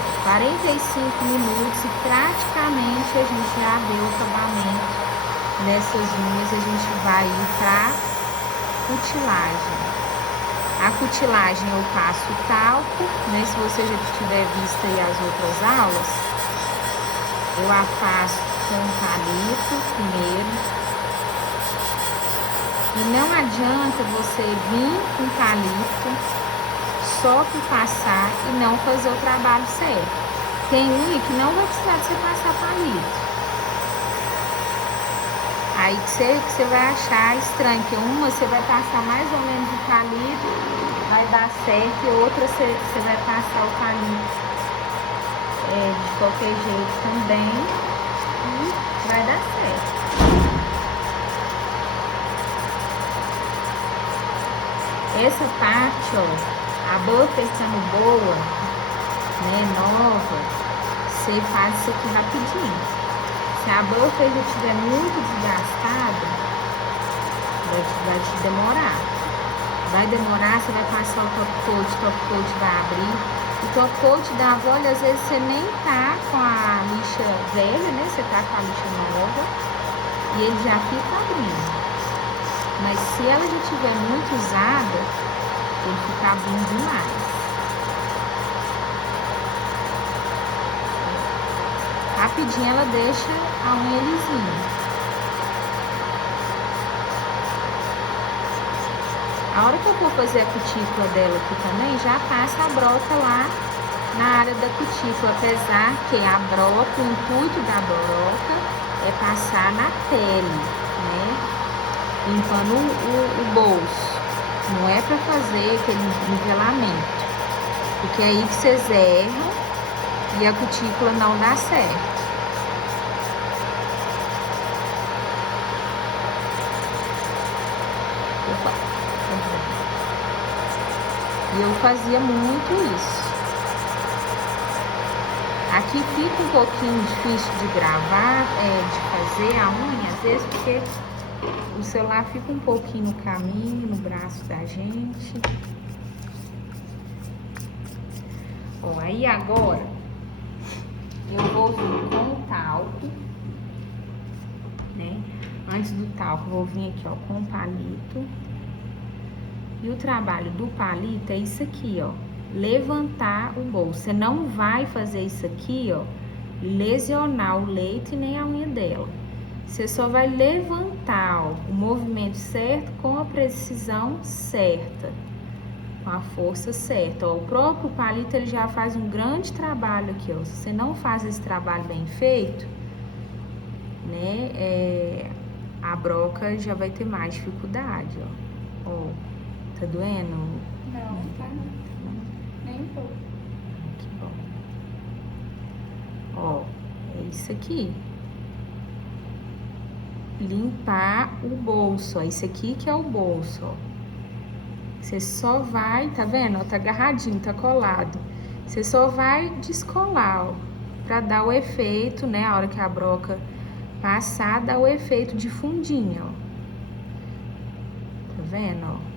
E 45 minutos e praticamente a gente já deu o acabamento nessas unhas. A gente vai ir para cutilagem. A cutilagem eu passo o talco, né? Se você já tiver visto aí as outras aulas, eu a faço com palito primeiro. E não adianta você vir com palito só por passar e não fazer o trabalho certo. Tem unha que não vai precisar de você passar palito. Aí que você vai achar estranho, que uma você vai passar mais ou menos o palito, vai dar certo, e outra você vai passar o palito de qualquer jeito também e vai dar certo. Essa parte, ó, a butter estando boa, né, nova, você faz isso aqui rapidinho. Se a butter já estiver muito desgastada, vai te demorar. Vai demorar, você vai passar o top coat vai abrir. O top coat da avó, às vezes você nem tá com a lixa velha, né? Você tá com a lixa nova e ele já fica abrindo. Mas se ela já estiver muito usada, ele fica abrindo demais. Rapidinho ela deixa a unha lisinha. A hora que eu for fazer a cutícula dela aqui também, já passa a broca lá na área da cutícula, apesar que a broca, o intuito da broca é passar na pele, né? Limpando o bolso. Não é pra fazer aquele nivelamento, porque é aí que vocês erram e a cutícula não dá certo. E eu fazia muito isso. Aqui fica um pouquinho difícil de gravar, de fazer a unha, às vezes, porque o celular fica um pouquinho no caminho, no braço da gente. Ó, aí agora eu vou vir com o talco, né? Antes do talco, eu vou vir aqui, ó, com o palito. E o trabalho do palito é isso aqui, ó. Levantar o bolso. Você não vai fazer isso aqui, ó, lesionar o leite nem a unha dela. Você só vai levantar, ó, o movimento certo com a precisão certa, com a força certa. Ó, o próprio palito ele já faz um grande trabalho aqui, ó. Se você não faz esse trabalho bem feito, né, a broca já vai ter mais dificuldade, ó. Ó, tá doendo? Não, tá não. Nem um pouco. Que bom. Ó, é isso aqui. Limpar o bolso, ó. Isso aqui que é o bolso, ó. Você só vai, tá vendo? Ó, tá agarradinho, tá colado. Você só vai descolar, ó, pra dar o efeito, né? A hora que a broca passar, dá o efeito de fundinho, ó. Tá vendo, ó?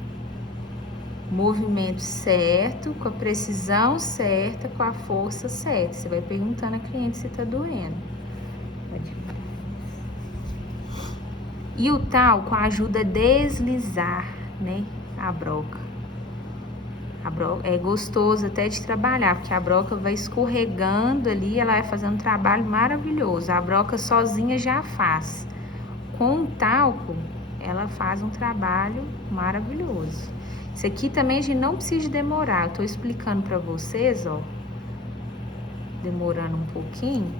Movimento certo, com a precisão certa, com a força certa. Você vai perguntando a cliente se tá doendo. E o talco ajuda a deslizar, né, a broca. A broca é gostoso até de trabalhar, porque a broca vai escorregando ali, ela vai fazendo um trabalho maravilhoso. A broca sozinha já faz. Com o talco, ela faz um trabalho maravilhoso. Isso aqui também a gente não precisa demorar. Eu tô explicando pra vocês, ó, demorando um pouquinho,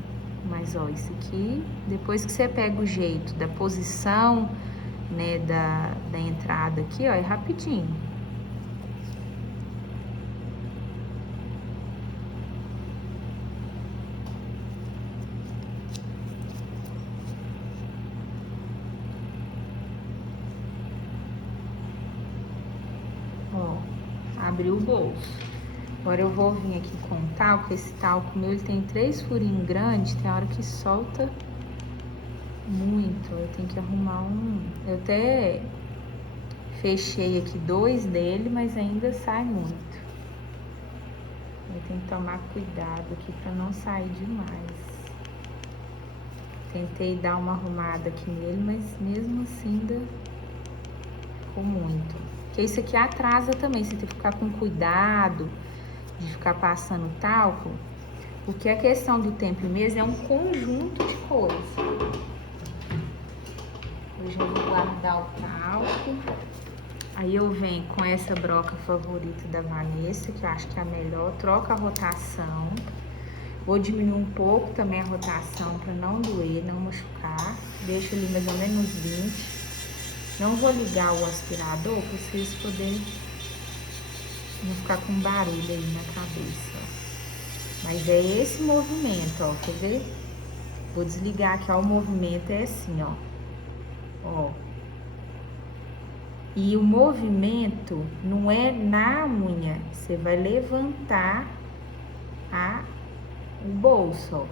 mas ó, isso aqui, depois que você pega o jeito da posição, né, da entrada aqui, ó, é rapidinho. Ó, abriu o bolso. Agora eu vou vir aqui com o talco. Esse talco meu, ele tem 3 furinhos grandes, tem hora que solta muito. Eu tenho que arrumar um. Eu até fechei aqui 2 dele, mas ainda sai muito. Eu tenho que tomar cuidado aqui pra não sair demais. Tentei dar uma arrumada aqui nele, mas mesmo assim ainda ficou muito. Porque isso aqui atrasa também, você tem que ficar com cuidado de ficar passando talco, porque a questão do tempo mesmo é um conjunto de coisas. Hoje eu vou guardar o talco. Aí eu venho com essa broca favorita da Vanessa, que eu acho que é a melhor. Troca a rotação. Vou diminuir um pouco também a rotação para não doer, não machucar. Deixo ali mais ou menos 20. Não vou ligar o aspirador para vocês poderem não ficar com barulho aí na cabeça, ó. Mas é esse movimento, ó, quer ver? Vou desligar aqui, ó, o movimento é assim, ó. Ó. E o movimento não é na unha, você vai levantar o bolso, ó.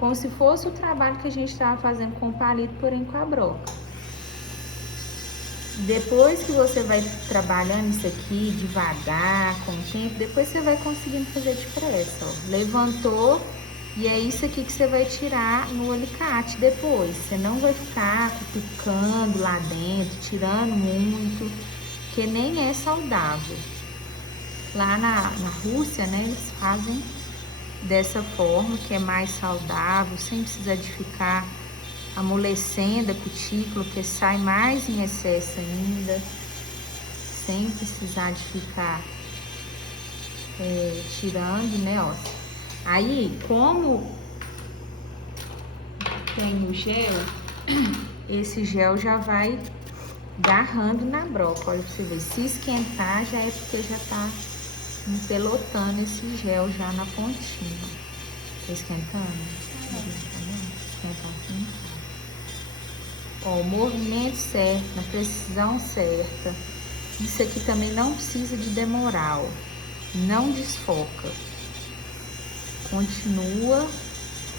Como se fosse o trabalho que a gente estava fazendo com o palito, porém com a broca. Depois que você vai trabalhando isso aqui devagar, com o tempo, depois você vai conseguindo fazer depressa, ó. Levantou, e é isso aqui que você vai tirar no alicate depois. Você não vai ficar cutucando lá dentro, tirando muito, que nem é saudável. Lá na Rússia, né, eles fazem dessa forma, que é mais saudável, sem precisar de ficar amolecendo a cutícula, que sai mais em excesso ainda, sem precisar de ficar tirando, né, ó. Aí, como tem o gel, esse gel já vai agarrando na broca, olha pra você ver. Se esquentar, já é porque já tá empelotando esse gel já na pontinha. Tá esquentando? Esquenta assim. Ó, o movimento certo, na precisão certa. Isso aqui também não precisa de demorar, ó. Não desfoca. Continua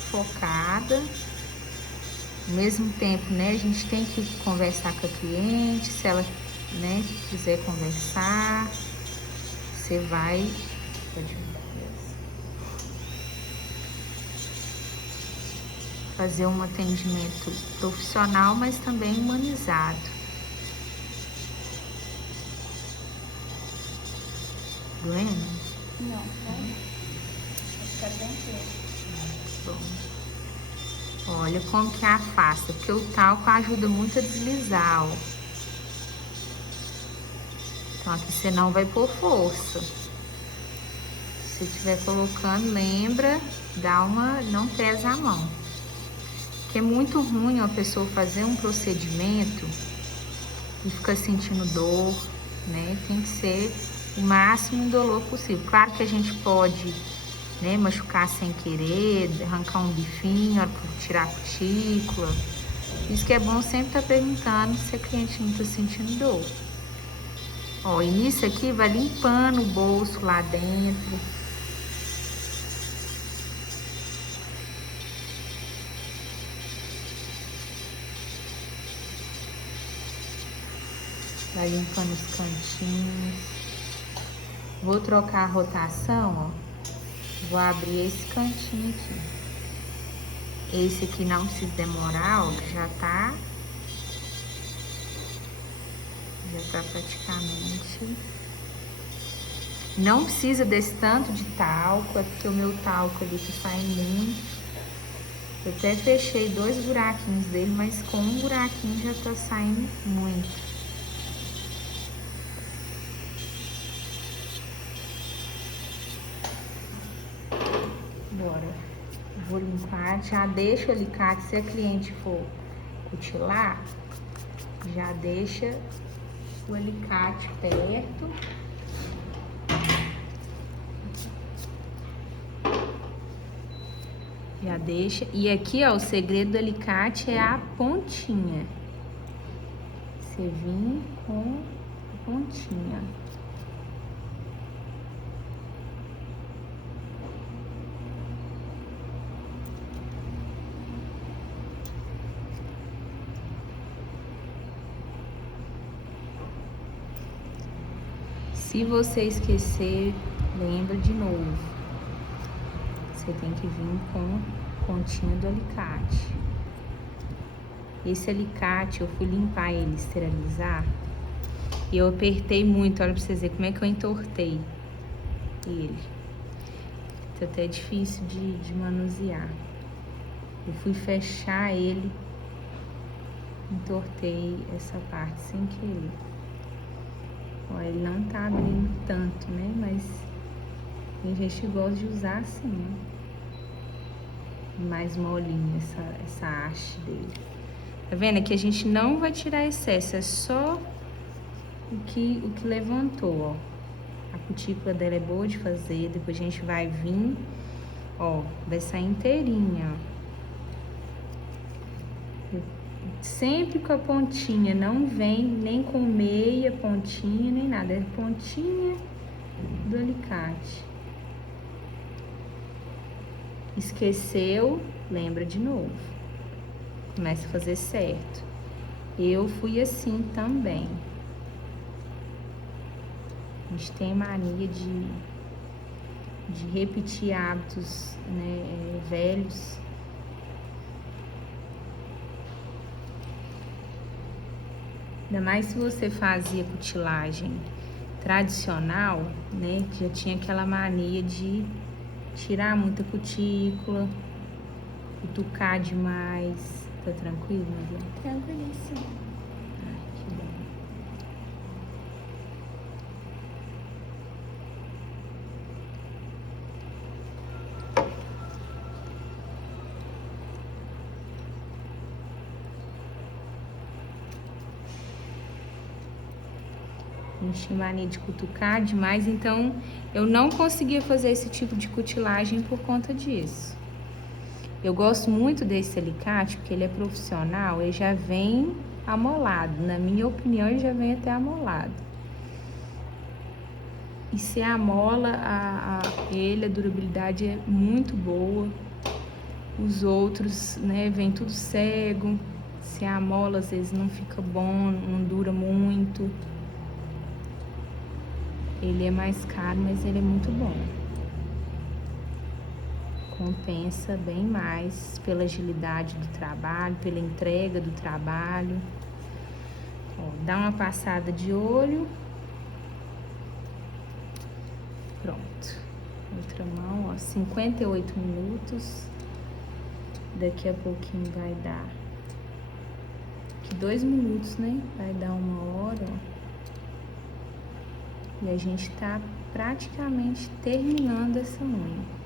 focada. Ao mesmo tempo, né, a gente tem que conversar com a cliente, se ela, né, quiser conversar, você vai... fazer um atendimento profissional, mas também humanizado. Doendo? Não, não. Vai ficar tranquilo. Bom. Olha como que afasta, porque o talco ajuda muito a deslizar, ó. Então aqui você não vai pôr força. Se estiver colocando, lembra, não pesa a mão. Porque é muito ruim a pessoa fazer um procedimento e ficar sentindo dor, né? Tem que ser o máximo indolor possível. Claro que a gente pode, né, machucar sem querer, arrancar um bifinho, tirar a cutícula. Isso que é bom sempre estar perguntando se a cliente não está sentindo dor. Ó, e nisso aqui vai limpando o bolso lá dentro. Vai limpando os cantinhos. Vou trocar a rotação, ó. Vou abrir esse cantinho aqui. Esse aqui não precisa demorar, ó, já tá praticamente. Não precisa desse tanto de talco, é porque o meu talco ali tá saindo muito. Eu até fechei 2 buraquinhos dele, mas com um buraquinho já tá saindo muito. Agora, vou limpar, já deixo o alicate, se a cliente for cutilar, já deixa o alicate perto. Já deixa. E aqui, ó, o segredo do alicate é a pontinha. Você vem com a pontinha. Se você esquecer, lembra de novo. Você tem que vir com a pontinha do alicate. Esse alicate, eu fui limpar ele, esterilizar. E eu apertei muito, olha pra vocês verem como é que eu entortei ele. Tá até difícil de manusear. Eu fui fechar ele, entortei essa parte sem querer. Ó, ele não tá abrindo tanto, né? Mas tem gente que gosta de usar assim, né? Mais molinho essa haste dele. Tá vendo? Aqui a gente não vai tirar excesso, é só o que levantou, ó. A cutícula dela é boa de fazer, depois a gente vai vir, ó, vai sair inteirinha, ó. Sempre com a pontinha, não vem nem com meia pontinha, nem nada, é pontinha do alicate. Esqueceu, lembra de novo. Começa a fazer certo. Eu fui assim também. A gente tem mania de repetir hábitos, né, velhos. Ainda mais se você fazia cutilagem tradicional, né, que já tinha aquela mania de tirar muita cutícula, cutucar demais. Tá tranquilo, Maria? Tranquilíssimo. Ai, que bom. A gente tinha mania de cutucar demais, então eu não conseguia fazer esse tipo de cutilagem por conta disso. Eu gosto muito desse alicate porque ele é profissional, ele já vem amolado. Na minha opinião, ele já vem até amolado. E se amola a durabilidade é muito boa. Os outros, né, vem tudo cego. Se amola, às vezes não fica bom, não dura muito. Ele é mais caro, mas ele é muito bom. Compensa bem mais pela agilidade do trabalho, pela entrega do trabalho. Ó, dá uma passada de olho. Pronto. Outra mão, ó, 58 minutos. Daqui a pouquinho vai dar aqui 2 minutos, né? Vai dar 1 hora, ó. E a gente tá praticamente terminando essa unha.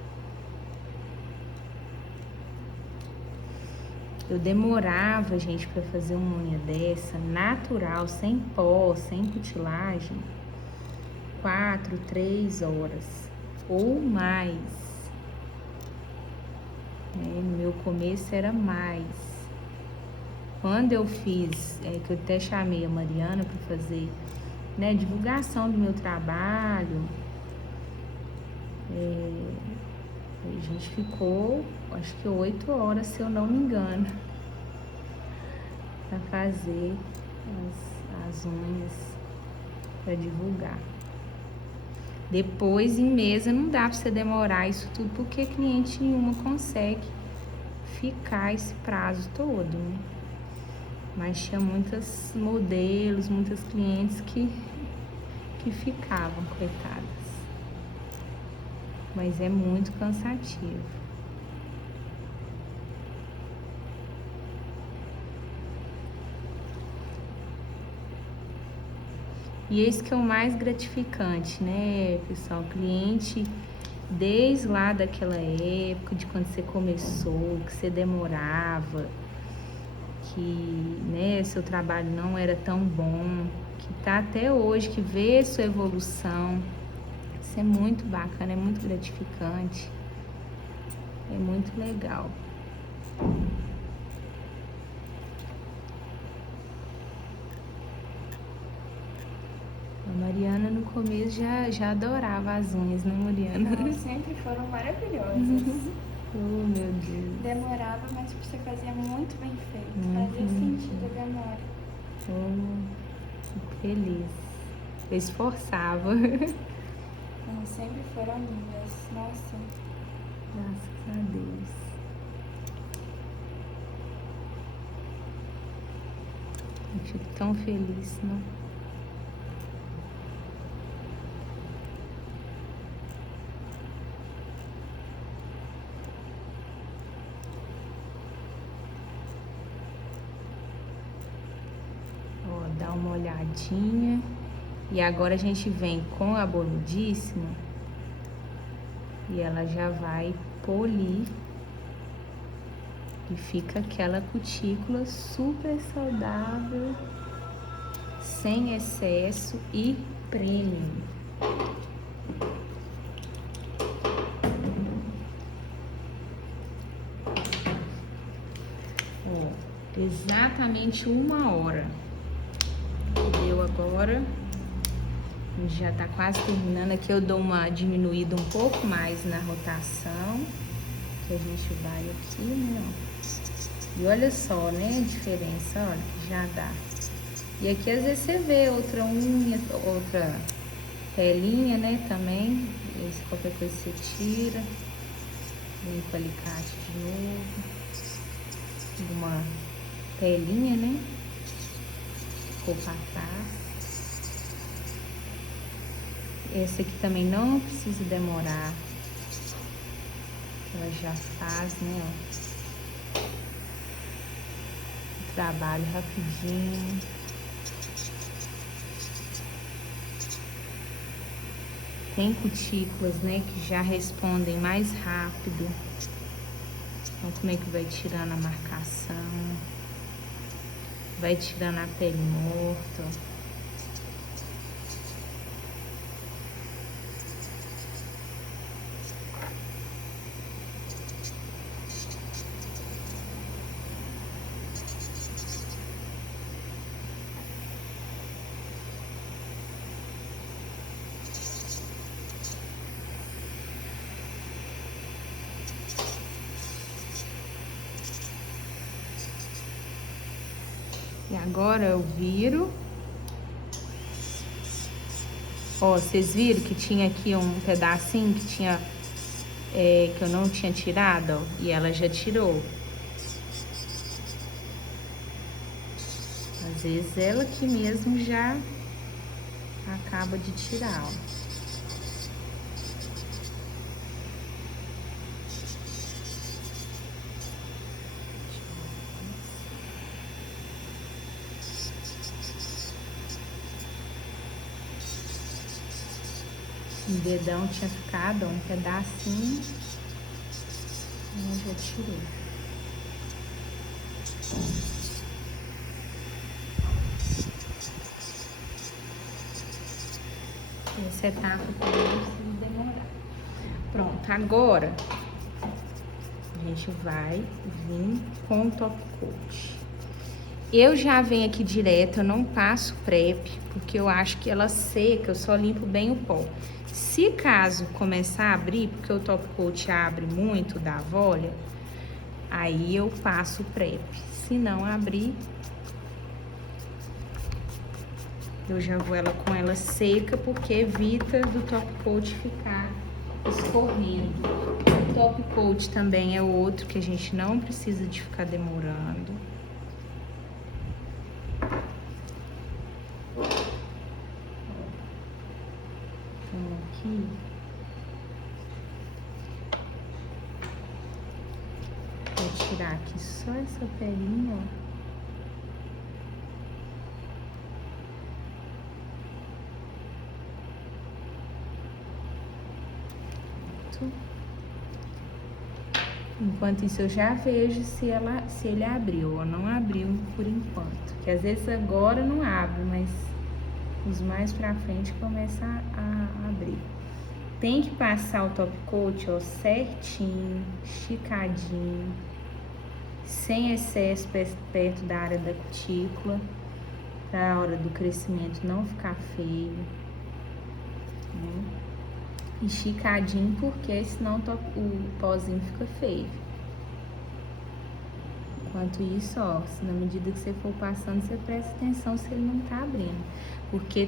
Eu demorava, gente, pra fazer uma unha dessa, natural, sem pó, sem cutilagem, 4, 3 horas ou mais. No meu começo era mais. Quando eu fiz, que eu até chamei a Mariana pra fazer, né, divulgação do meu trabalho, a gente ficou, acho que 8 horas, se eu não me engano, para fazer as unhas, para divulgar. Depois, em mesa, não dá para você demorar isso tudo, porque cliente nenhuma consegue ficar esse prazo todo, né? Mas tinha muitos modelos, muitas clientes que ficavam, coitadas. Mas é muito cansativo. E esse que é o mais gratificante, né, pessoal? O cliente, desde lá daquela época, de quando você começou, que você demorava, que, né, seu trabalho não era tão bom, que tá até hoje, que vê sua evolução. Isso é muito bacana, é muito gratificante, é muito legal. A Mariana no começo já adorava as unhas, né, Mariana? Não, sempre foram maravilhosas. Oh, meu Deus. Demorava, mas você fazia muito bem feito. Muito Fazia sentido a demora. Oh, fico feliz. Eu esforçava. Não, sempre foram lindas. Nossa. Graças a Deus. Eu fico tão feliz, né? Ó, dá uma olhadinha. E agora a gente vem com a boludíssima e ela já vai polir E fica aquela cutícula super saudável, sem excesso e premium. Ó, exatamente 1 hora. Deu agora. Já tá quase terminando. Aqui eu dou uma diminuída um pouco mais na rotação. Que a gente vai aqui, né, ó. E olha só, né, a diferença, olha, que já dá. E aqui às vezes você vê outra unha, outra pelinha, né, também. E se qualquer coisa você tira. Vem com o alicate de novo. Uma pelinha, né, ficou pra trás. Essa aqui também não precisa demorar. Ela já faz, né, ó. Trabalho rapidinho. Tem cutículas, né, que já respondem mais rápido. Então, como é que vai tirando a marcação? Vai tirando a pele morta. E agora eu viro. Ó, vocês viram que tinha aqui um pedacinho que tinha que eu não tinha tirado, ó, e ela já tirou. Às vezes ela aqui mesmo já acaba de tirar, ó. O dedão tinha ficado, ó, um pedacinho. Eu já tirei. Essa etapa também não precisa demorar. Pronto, agora a gente vai vir com o top coat. Eu já venho aqui direto, eu não passo prep, porque eu acho que ela seca, eu só limpo bem o pó. Se caso começar a abrir, porque o top coat abre muito da Volea, aí eu passo prep. Se não abrir, eu já vou com ela seca, porque evita do top coat ficar escorrendo. O top coat também é outro que a gente não precisa de ficar demorando. Então aqui, vou tirar aqui só essa pelinha, ó. Enquanto isso, eu já vejo se ele abriu ou não abriu por enquanto. Que às vezes agora não abre, mas os mais pra frente começa a abrir. Tem que passar o top coat, ó, certinho, esticadinho, sem excesso perto da área da cutícula, pra hora do crescimento não ficar feio, né? Esticadinho, porque senão o pozinho fica feio. Enquanto isso, ó, na medida que você for passando, você presta atenção se ele não tá abrindo. Porque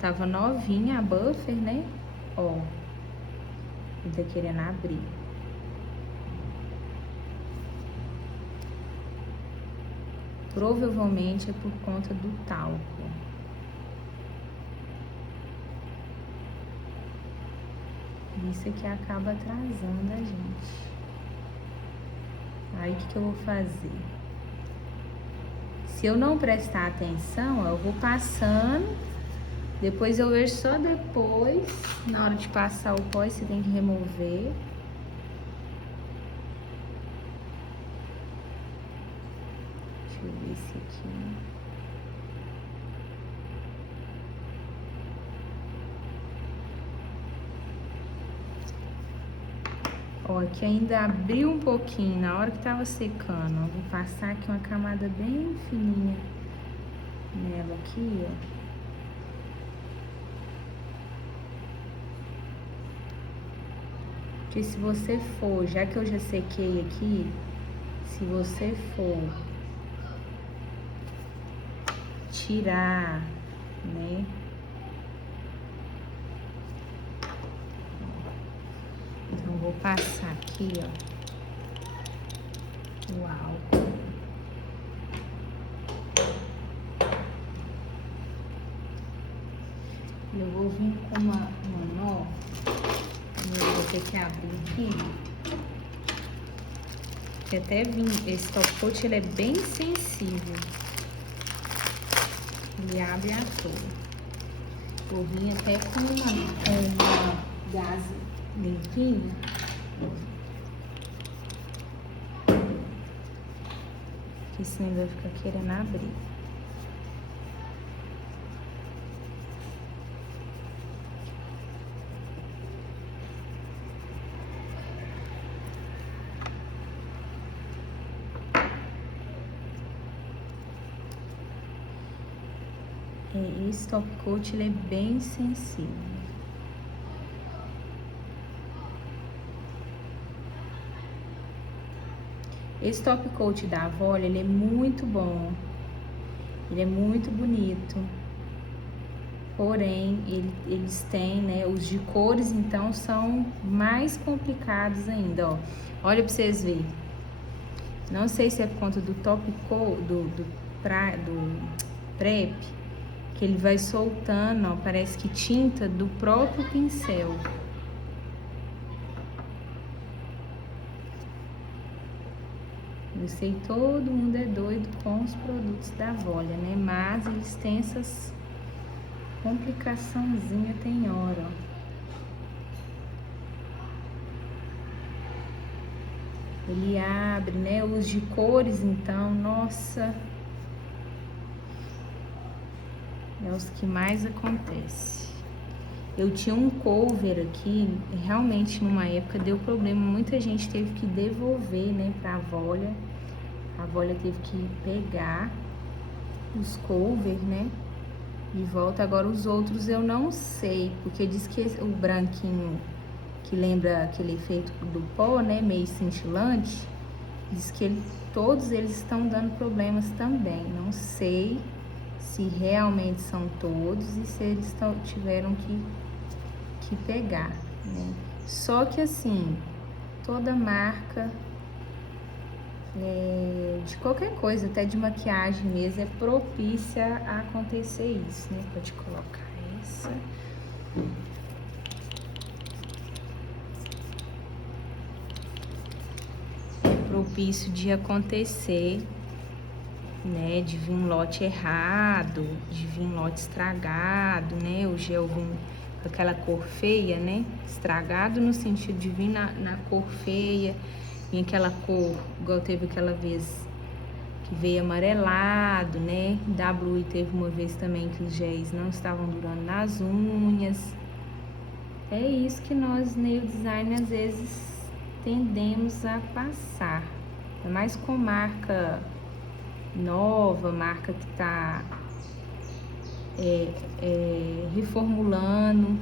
tava novinha a buffer, né? Ó, ele tá querendo abrir. Provavelmente é por conta do talco. Isso aqui acaba atrasando a gente. Aí, o que eu vou fazer? Se eu não prestar atenção, eu vou passando, depois eu vejo só depois, na hora de passar o pó, você tem que remover. esse aqui. Ó, aqui ainda abriu um pouquinho na hora que tava secando, ó. Vou passar aqui uma camada bem fininha nela aqui, ó. Porque se você for, já que eu já sequei aqui, se você for tirar, né? Então, vou passar aqui, ó, o álcool. Eu vou vir com uma nó, eu vou ter que abrir aqui. Que até vim, esse top coat, ele é bem sensível. Ele abre a toa. Eu vim até com uma gás limpinha. Que senão vai ficar querendo abrir. Esse top coat, ele é bem sensível. Esse top coat da Avoli, ele é muito bom. Ele é muito bonito. Porém, eles têm, né, os de cores, então, são mais complicados ainda, ó. Olha pra vocês verem. Não sei se é por conta do top coat, do prep, que ele vai soltando, ó, parece que tinta do próprio pincel. Eu sei, todo mundo é doido com os produtos da Avoli, né? Mas eles têm essas complicaçãozinha, tem hora, ó. Ele abre, né? Os de cores, então, nossa, é os que mais acontece. Eu tinha um cover aqui, realmente numa época deu problema, muita gente teve que devolver, né, pra Avoli. A Avoli teve que pegar os cover, né, de volta. Agora os outros eu não sei, porque diz que o branquinho, que lembra aquele efeito do pó, né, meio cintilante, diz que todos eles estão dando problemas também. Não sei se realmente são todos e se eles tiveram que pegar, né? Só que assim, toda marca de qualquer coisa, até de maquiagem mesmo, é propícia a acontecer isso, né? Pode colocar essa. É propício de acontecer, né? De vir um lote errado, de vir um lote estragado, né? O gel vir com aquela cor feia, né? Estragado no sentido de vir na cor feia, em aquela cor, igual teve aquela vez que veio amarelado, né? W teve uma vez também que os géis não estavam durando nas unhas. É isso que nós, nail design, às vezes tendemos a passar. É mais com marca nova, marca que tá reformulando.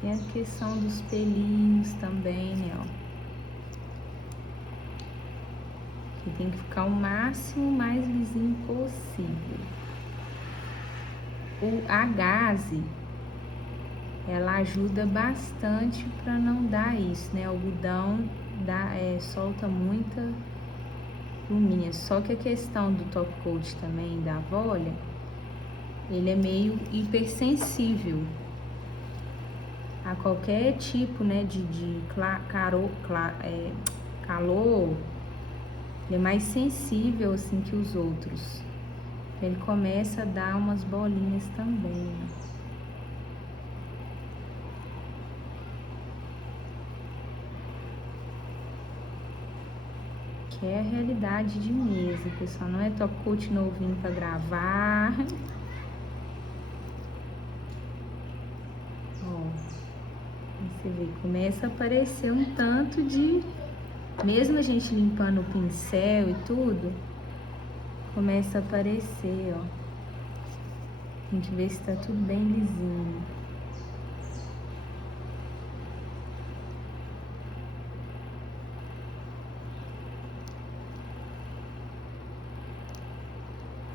Tem a questão dos pelinhos também, né, ó. Que tem que ficar o máximo mais lisinho possível. A gaze, ela ajuda bastante para não dar isso, né? O algodão solta muita luminha. Só que a questão do top coat também da Avoli, ele é meio hipersensível. a qualquer tipo, né, de calor. Ele é mais sensível, assim, que os outros. Ele começa a dar umas bolinhas também, né? Que é a realidade de mesa, pessoal. Não é top coat novinho pra gravar. Ó, você vê, começa a aparecer um tanto de... Mesmo a gente limpando o pincel e tudo, começa a aparecer, ó. Tem que ver se tá tudo bem lisinho.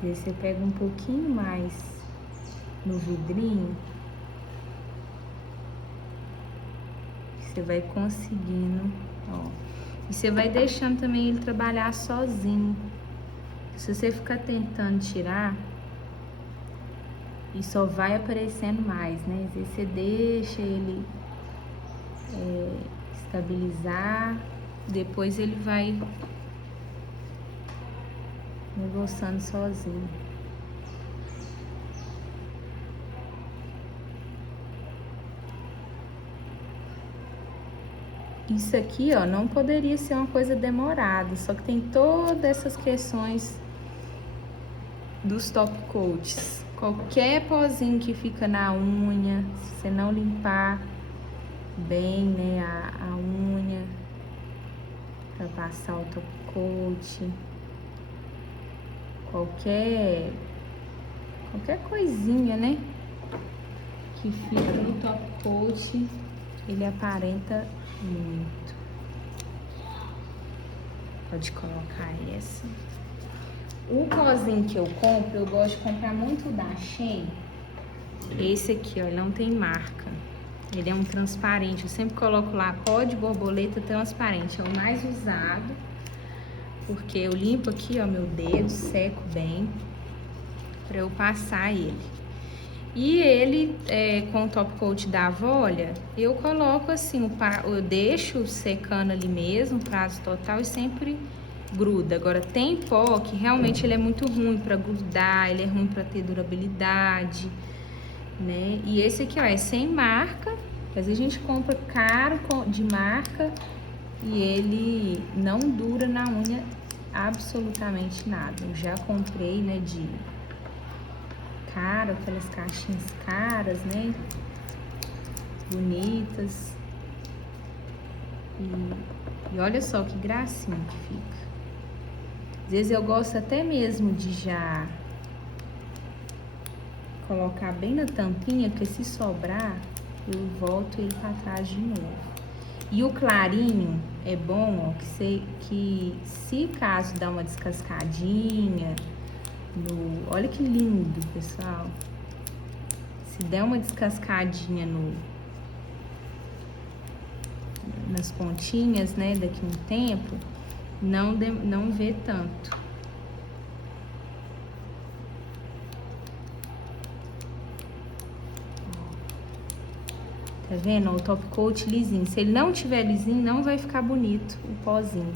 E aí você pega um pouquinho mais no vidrinho, você vai conseguindo, ó. E você vai deixando também ele trabalhar sozinho. Se você ficar tentando tirar, e só vai aparecendo mais, né? Às vezes você deixa ele estabilizar, depois ele vai negociando sozinho. Isso aqui, ó, não poderia ser uma coisa demorada, só que tem todas essas questões dos top coats. Qualquer pozinho que fica na unha, se você não limpar bem, né, a unha para passar o top coat, qualquer coisinha, né, que fica no top coat, ele aparenta muito. Pode colocar essa. O pozinho que eu compro, eu gosto de comprar muito da Shein. Esse aqui, ó, ele não tem marca. Ele é um transparente. Eu sempre coloco lá pó de borboleta transparente. É o mais usado. Porque eu limpo aqui, ó, meu dedo, seco bem pra eu passar ele. E ele, com o top coat da Volha, eu coloco assim, eu deixo secando ali mesmo, prazo total, e sempre gruda. Agora tem pó que realmente ele é muito ruim para grudar, ele é ruim para ter durabilidade, né? E esse aqui, ó, é sem marca. Às vezes a gente compra caro de marca e ele não dura na unha absolutamente nada. Eu já comprei, né, de caro, aquelas caixinhas caras, né, bonitas. E olha só que gracinha que fica. Às vezes eu gosto até mesmo de já colocar bem na tampinha, porque se sobrar, eu volto ele pra trás de novo. E o clarinho é bom, ó, que se caso dá uma descascadinha, olha que lindo, pessoal. Se der uma descascadinha nas pontinhas, né, daqui a um tempo, não vê tanto. Tá vendo? O top coat lisinho. Se ele não tiver lisinho, não vai ficar bonito o pozinho.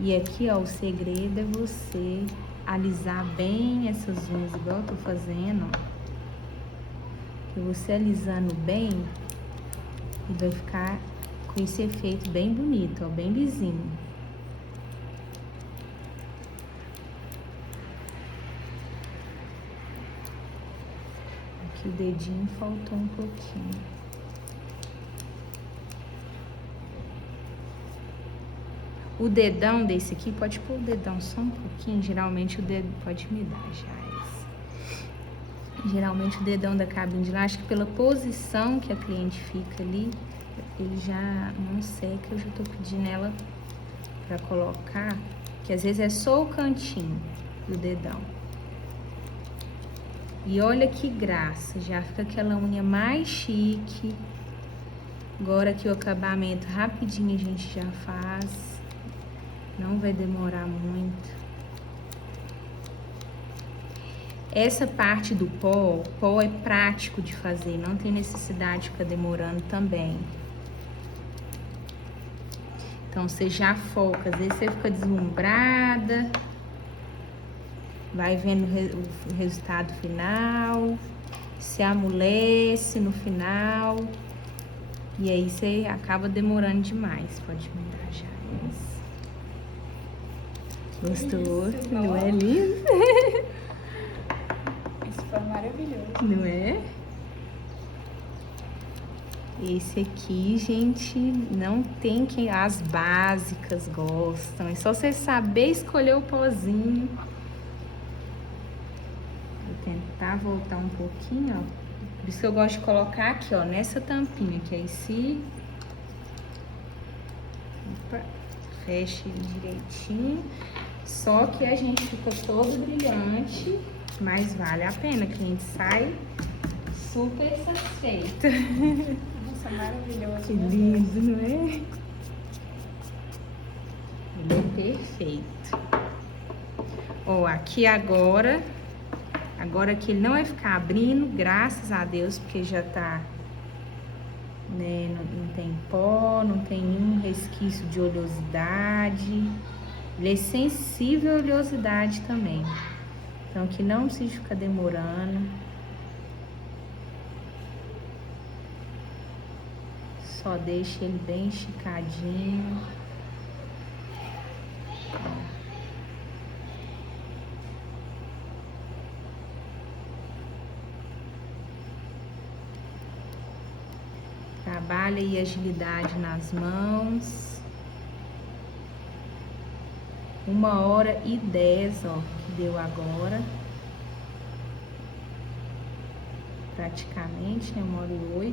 E aqui, ó, o segredo é você alisar bem essas unhas, igual eu tô fazendo, ó. E você alisando bem, ele vai ficar com esse efeito bem bonito, ó, bem lisinho. Aqui o dedinho faltou um pouquinho. O dedão desse aqui, pode pôr o dedão só um pouquinho, geralmente o dedo, pode me dar já esse. Geralmente o dedão da cabine de elástica, pela posição que a cliente fica ali, ele já não seca, eu já tô pedindo ela pra colocar, que às vezes é só o cantinho do dedão. E olha que graça, já fica aquela unha mais chique. Agora que o acabamento rapidinho a gente já faz, não vai demorar muito. Essa parte do pó é prático de fazer, não tem necessidade de ficar demorando também. Então, você já foca, às vezes você fica deslumbrada, vai vendo o resultado final, se amolece no final, e aí você acaba demorando demais. Pode mudar já isso. Gostou? Isso, não é lindo? Isso foi maravilhoso. Não é? Esse aqui, gente, não tem quem... As básicas gostam. É só você saber escolher o pozinho. Vou tentar voltar um pouquinho, ó. Por isso que eu gosto de colocar aqui, ó, nessa tampinha. Que aí se... Opa, fecha ele direitinho. Só que a gente fica todo brilhante. Mas vale a pena, que a gente sai super satisfeita. Nossa, maravilhoso. Que lindo, não é? Ele é perfeito. Ó, aqui agora que ele não vai ficar abrindo, graças a Deus, porque já tá, né, não tem pó, não tem nenhum resquício de oleosidade. Ele é sensível à oleosidade também. Então aqui não precisa ficar demorando. Só deixa ele bem esticadinho. Trabalha aí agilidade nas mãos. 1h10, ó, que deu agora. Praticamente, né? 1h08.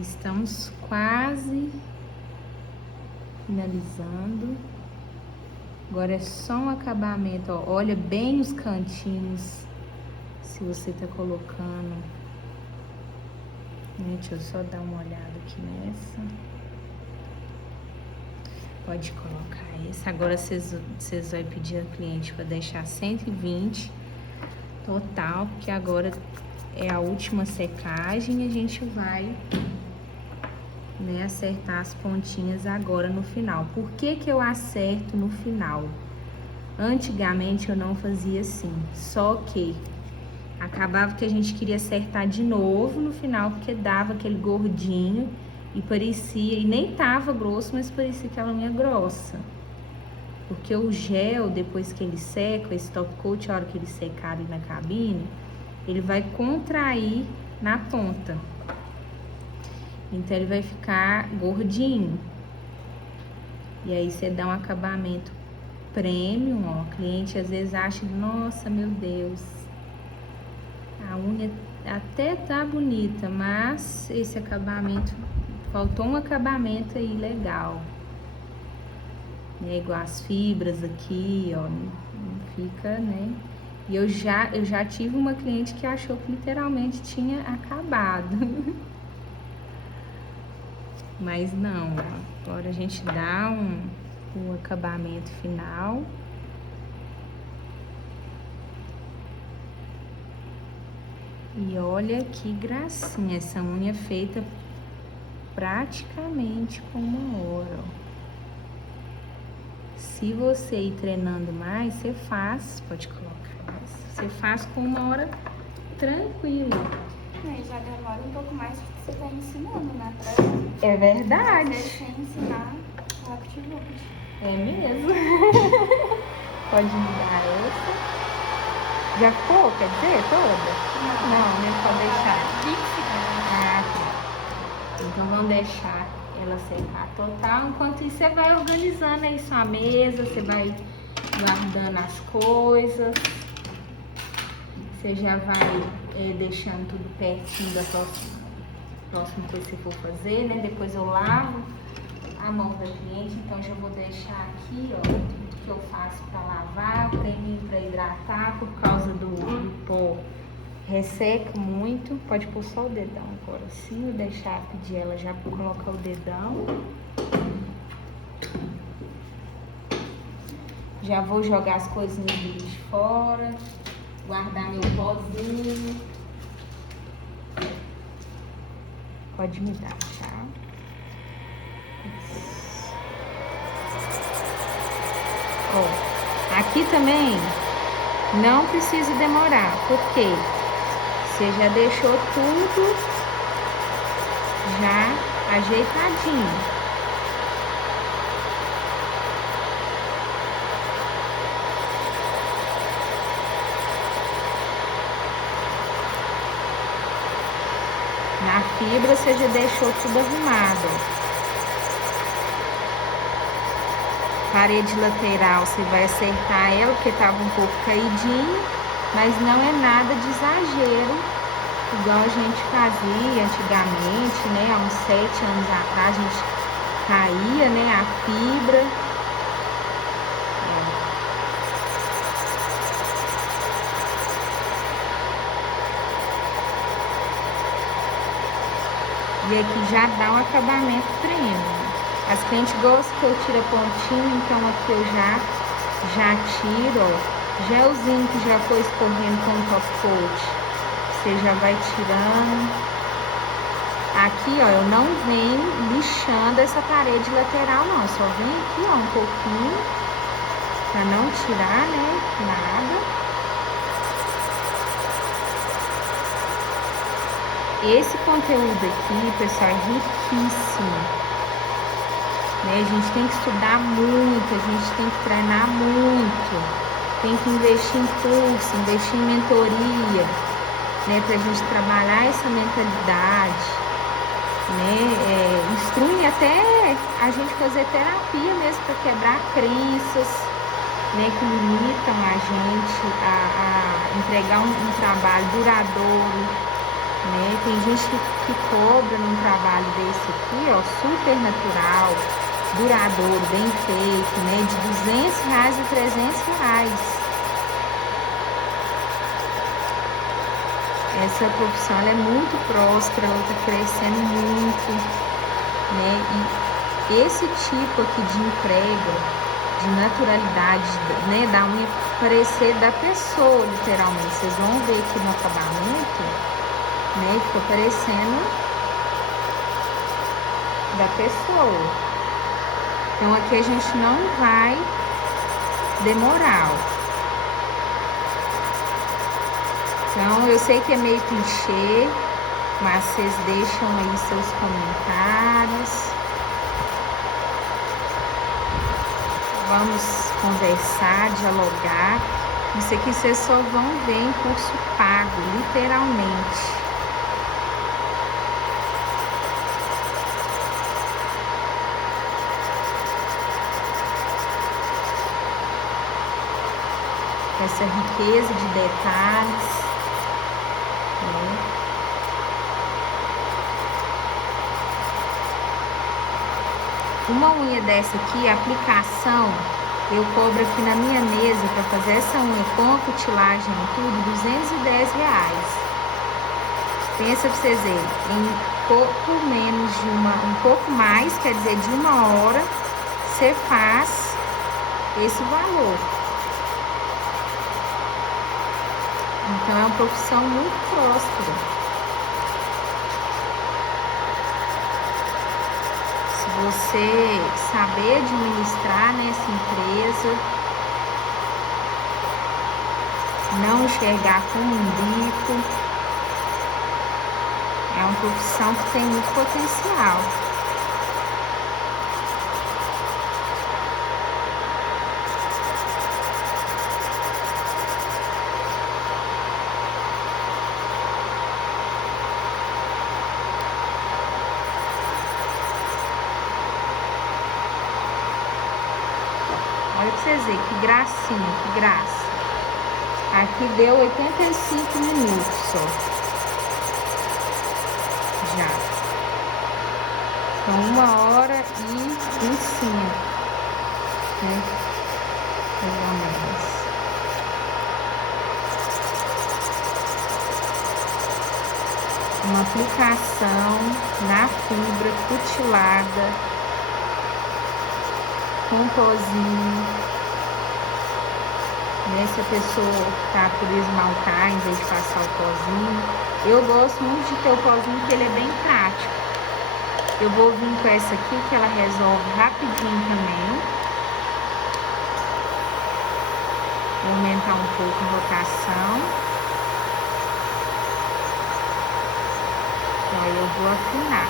Estamos quase finalizando. Agora é só um acabamento, ó. Olha bem os cantinhos, se você tá colocando. Deixa eu só dar uma olhada aqui nessa. Pode colocar essa. Agora vocês vão pedir ao cliente para deixar 120 total, porque agora é a última secagem e a gente vai, né, acertar as pontinhas agora no final. Por que que eu acerto no final? Antigamente eu não fazia assim, só que acabava que a gente queria acertar de novo no final, porque dava aquele gordinho e parecia, e nem tava grosso, mas parecia aquela unha grossa. Porque o gel, depois que ele seca, esse top coat, a hora que ele secar ali na cabine, ele vai contrair na ponta. Então ele vai ficar gordinho. E aí você dá um acabamento premium, ó. O cliente às vezes acha, nossa, meu Deus, a unha até tá bonita, mas esse acabamento, faltou um acabamento aí legal. É igual as fibras aqui, ó, não fica, né? E eu já tive uma cliente que achou que literalmente tinha acabado. Mas não, ó. Agora a gente dá um acabamento final. E olha que gracinha, essa unha feita praticamente com 1 hora, ó. Se você ir treinando mais, você faz, pode colocar mais, você faz com 1 hora tranquilo. E já demora um pouco mais porque você tá ensinando, né? É verdade. Deixa eu ensinar o Activolt. É mesmo. Pode mudar essa. Já ficou, quer dizer, toda? Não, né? Pode deixar. Ah, tá. Então vamos deixar ela secar total. Enquanto isso, você vai organizando aí sua mesa, você vai guardando as coisas. Você já vai deixando tudo pertinho da próxima coisa que você for fazer, né? Depois eu lavo a mão da cliente, então já vou deixar aqui, ó, tudo que eu faço para lavar, o creminho para hidratar, por causa do pó, resseca muito. Pode pôr só o dedão agora, assim, deixar, pedir ela já para colocar o dedão. Já vou jogar as coisinhas de fora. Guardar meu pozinho. Pode me dar, tá? Ó, aqui também não precisa demorar, porque você já deixou tudo já ajeitadinho. Na fibra você já deixou tudo arrumado. Parede lateral você vai acertar ela, porque tava um pouco caidinho, mas não é nada de exagero, igual a gente fazia antigamente, né? Há uns 7 anos atrás a gente caía, né? A fibra. E aqui já dá um acabamento premium. As clientes gostam que eu tire a pontinha, então aqui eu já tiro, ó. Gelzinho que já foi escorrendo com o top coat, você já vai tirando. Aqui, ó, eu não venho lixando essa parede lateral, não. Eu só venho aqui, ó, um pouquinho, pra não tirar, né, nada. Esse conteúdo aqui, pessoal, é riquíssimo, né? A gente tem que estudar muito, a gente tem que treinar muito, tem que investir em curso, investir em mentoria, né? Pra gente trabalhar essa mentalidade, né? Instrui até a gente fazer terapia mesmo para quebrar crenças, né? Que limitam a gente a entregar um trabalho duradouro. Né? Tem gente que cobra num trabalho desse aqui, ó, super natural, duradouro, bem feito, né? De R$200 a R$300. Essa profissão ela é muito próspera, ela está crescendo muito, né? E esse tipo aqui de entrega, de naturalidade, né? Da unha parecer da pessoa, literalmente. Vocês vão ver aqui no acabamento, né? Fica parecendo da pessoa. Então aqui a gente não vai demorar, ó. Então eu sei que é meio clichê, mas vocês deixam aí seus comentários. Vamos conversar, dialogar. Isso aqui vocês só vão ver em curso pago, literalmente. Essa riqueza de detalhes, né? Uma unha dessa aqui, a aplicação, eu cobro aqui na minha mesa para fazer essa unha com a cutilagem e tudo, R$210. Pensa pra vocês verem, em pouco menos de um pouco mais, quer dizer, de 1 hora, você faz esse valor. Então é uma profissão muito próspera. Se você saber administrar nessa empresa, não enxergar com um bico, é uma profissão que tem muito potencial. Olha pra vocês verem, que gracinha, que graça. Aqui deu 85 minutos só. Já. Então, 1h25, né? Mais ou menos. Uma aplicação na fibra cutilada, com pozinho. né? Se a pessoa tá por esmaltar em vez de passar o pozinho. Eu gosto muito de ter o pozinho, porque ele é bem prático. Eu vou vir com essa aqui, que ela resolve rapidinho também. Vou aumentar um pouco a rotação. Aí eu vou afinar.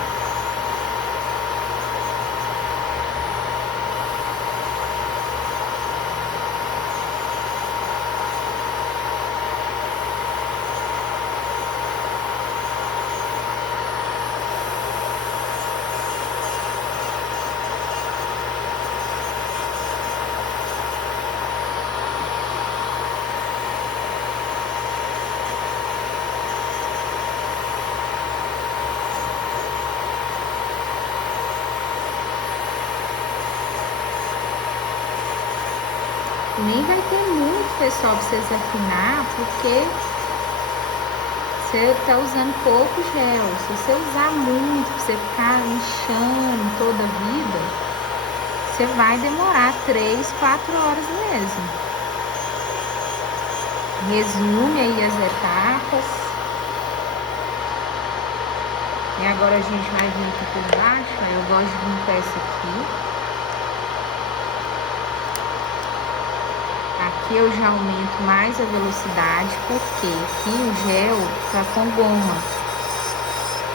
Nem vai ter muito, pessoal, pra vocês afinar, porque você tá usando pouco gel. Se você usar muito, pra você ficar inchando toda a vida, você vai demorar 3, 4 horas mesmo. Resume aí as etapas. E agora a gente vai vir aqui por baixo. Eu gosto de vir com essa aqui. Aqui eu já aumento mais a velocidade, porque aqui o gel tá com goma.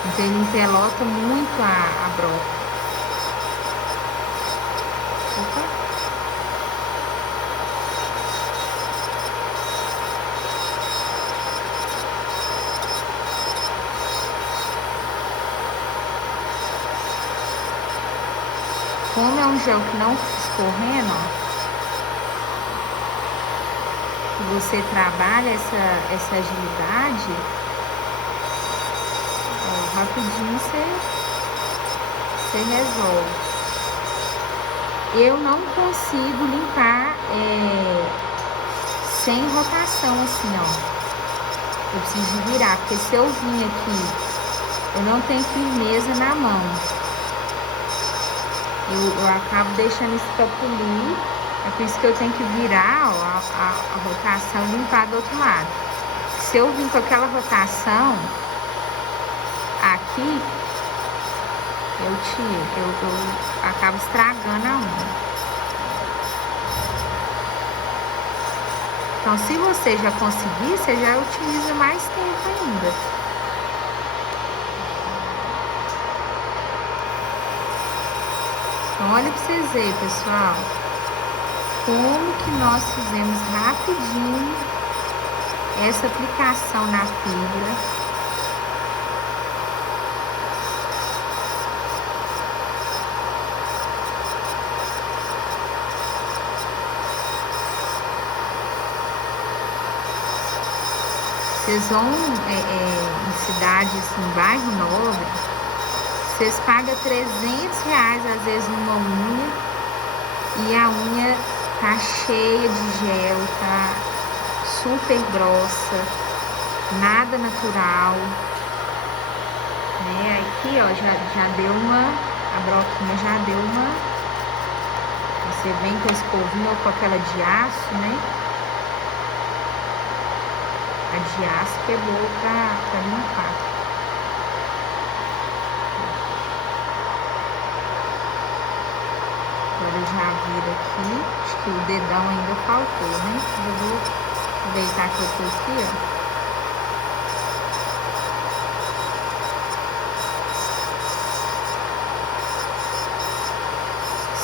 Então ele empelota muito a broca. Opa. Como é um gel que não fica escorrendo, ó. Você trabalha essa agilidade, ó, rapidinho você resolve. Eu não consigo limpar sem rotação assim, ó. Eu preciso virar, porque se eu vim aqui, eu não tenho firmeza na mão. Eu acabo deixando escapulir. É por isso que eu tenho que virar, ó, a rotação e limpar do outro lado. Se eu vir com aquela rotação aqui, eu acabo estragando a unha. Então, se você já conseguir, você já utiliza mais tempo ainda. Então, olha pra vocês verem, pessoal, como que nós fizemos rapidinho essa aplicação na fibra. Vocês vão em cidade, assim, bairro nobre, vocês pagam R$300 às vezes numa unha, e a unha tá cheia de gel, tá super grossa, nada natural, né? Aqui, ó, já deu a broquinha já deu você vem com a escovinha ou com aquela de aço, né? A de aço quebrou pra limpar. Agora eu já viro aqui. Acho que o dedão ainda faltou, né? Eu vou aproveitar que eu tô aqui, ó.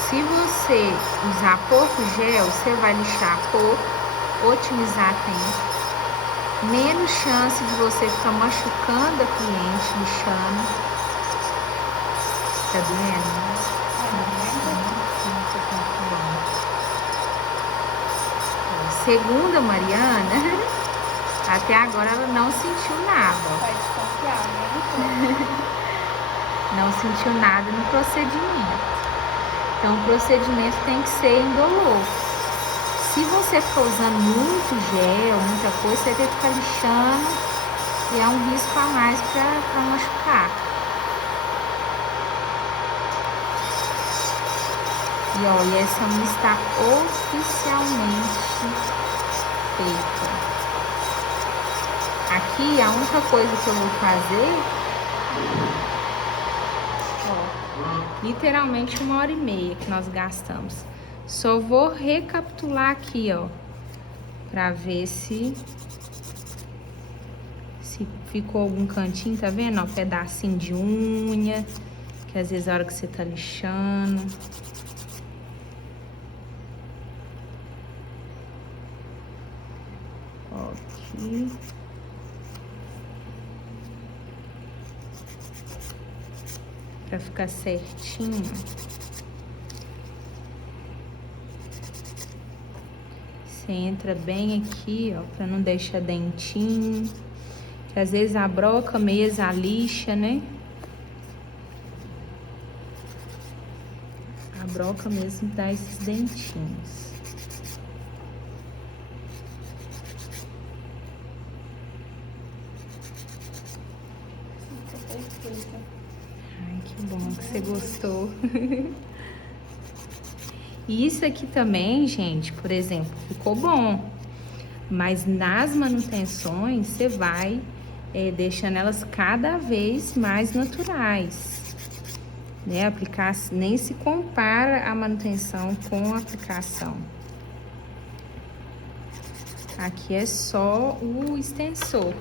Se você usar pouco gel, você vai lixar pouco, otimizar tempo. Menos chance de você ficar machucando a cliente, lixando. Tá doendo? Segundo a Mariana, até agora ela não sentiu nada. Vai desconfiar, né? Não sentiu nada no procedimento. Então o procedimento tem que ser indolor. Se você for usando muito gel, muita coisa, você tem que ficar lixando e é um risco a mais para machucar. E ó, e essa unha está oficialmente perfeita. Aqui, a única coisa que eu vou fazer, ó, literalmente 1h30 que nós gastamos. Só vou recapitular aqui, ó, pra ver se ficou algum cantinho, tá vendo? Ó, pedacinho de unha, que às vezes a hora que você tá lixando. Ó, aqui. Pra ficar certinho. Você entra bem aqui, ó, pra não deixar dentinho. Que às vezes a broca mesmo, a lixa, né? A broca mesmo dá esses dentinhos. Ai, que bom que você gostou. E isso aqui também, gente, por exemplo, ficou bom. Mas nas manutenções, você vai deixando elas cada vez mais naturais. Né? Aplicar, nem se compara a manutenção com a aplicação. Aqui é só o extensor.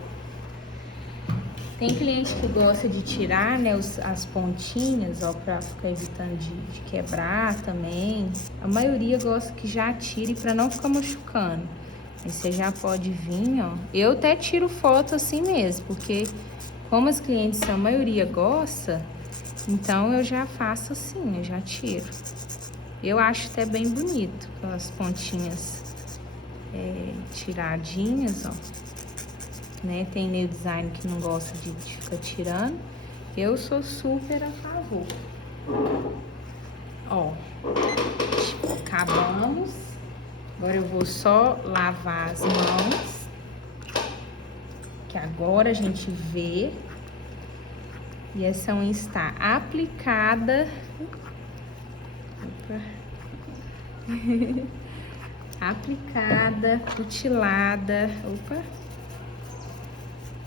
Tem cliente que gosta de tirar, né, as pontinhas, ó, pra ficar evitando de quebrar também. A maioria gosta que já tire pra não ficar machucando. Aí você já pode vir, ó. Eu até tiro foto assim mesmo, porque como as clientes, a maioria gosta, então eu já faço assim, eu já tiro. Eu acho até bem bonito, aquelas pontinhas tiradinhas, ó. Né? Tem nail design que não gosta de ficar tirando. Eu sou super a favor. Ó, acabamos. Agora eu vou só lavar as mãos. Que agora a gente vê. E essa unha está aplicada. Opa. Aplicada, cutilada. Opa.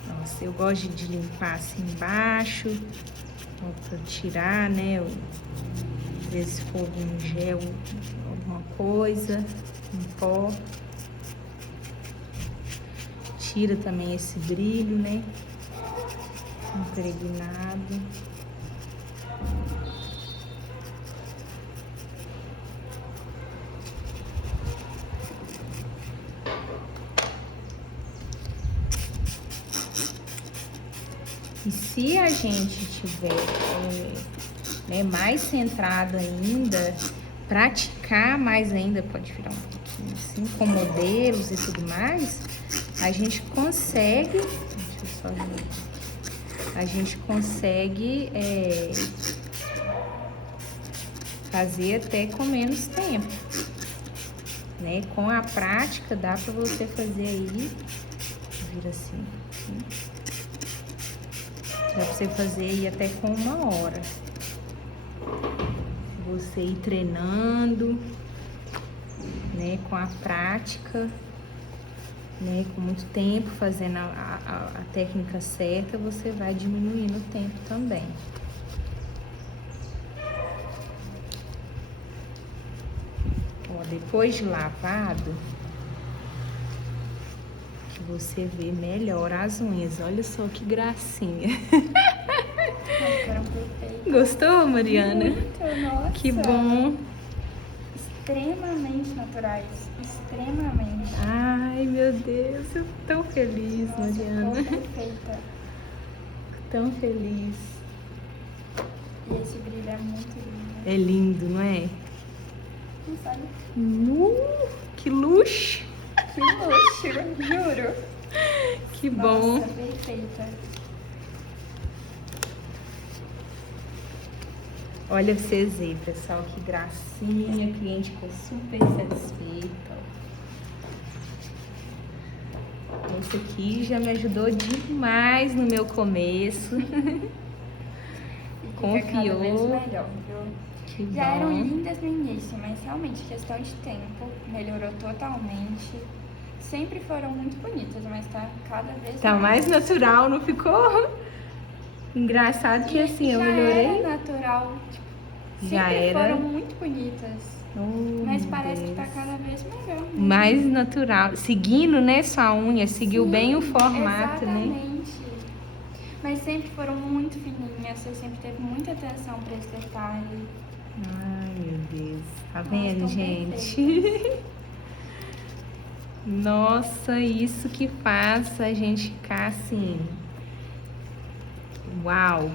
Nossa, eu gosto de limpar assim embaixo, pra tirar, né? Ver se for algum gel, alguma coisa, um pó. Tira também esse brilho, né? Impregnado. E se a gente tiver mais centrado ainda, praticar mais ainda, pode virar um pouquinho assim, com modelos e tudo mais, a gente consegue, deixa eu só ver, a gente consegue fazer até com menos tempo, né? Com a prática dá pra você fazer aí, vira assim. Dá pra você fazer aí até com 1 hora. Você ir treinando, né, com a prática, né, com muito tempo, fazendo a técnica certa, você vai diminuindo o tempo também. Ó, depois de lavado, você vê melhor as unhas. Olha só que gracinha. Ficaram perfeitas. Gostou, Mariana? Muito, nossa. Que bom. Extremamente naturais. Extremamente. Ai, meu Deus. Eu tô tão feliz, Nossa, Mariana. ficou perfeita. Tão feliz. E esse brilho é muito lindo. É lindo, não é? Não sabe? Que luxo. Que luxo, juro. Que bom. Nossa, perfeita. Olha pra vocês verem, pessoal, que gracinha. A cliente ficou super satisfeita. Esse aqui já me ajudou demais no meu começo. Fica cada vez Confiou. melhor, viu? Que Já eram bom. lindas no início, mas realmente, questão de tempo, melhorou totalmente. sempre foram muito bonitas, mas tá cada vez Tá mais natural, não ficou? Engraçado que assim, eu melhorei. Era natural, tipo, Já sempre era. foram muito bonitas. Oh, Mas meu parece que Deus. tá cada vez melhor. Mesmo. Mais natural. Seguindo, né, sua unha, seguiu Sim, bem o formato, né? exatamente. Mas sempre foram muito fininhas, você sempre teve muita atenção pra esse detalhe. Ai, meu Deus. Tá Elas vendo, tão gente? Nossa, isso que faz a gente ficar assim. Uau!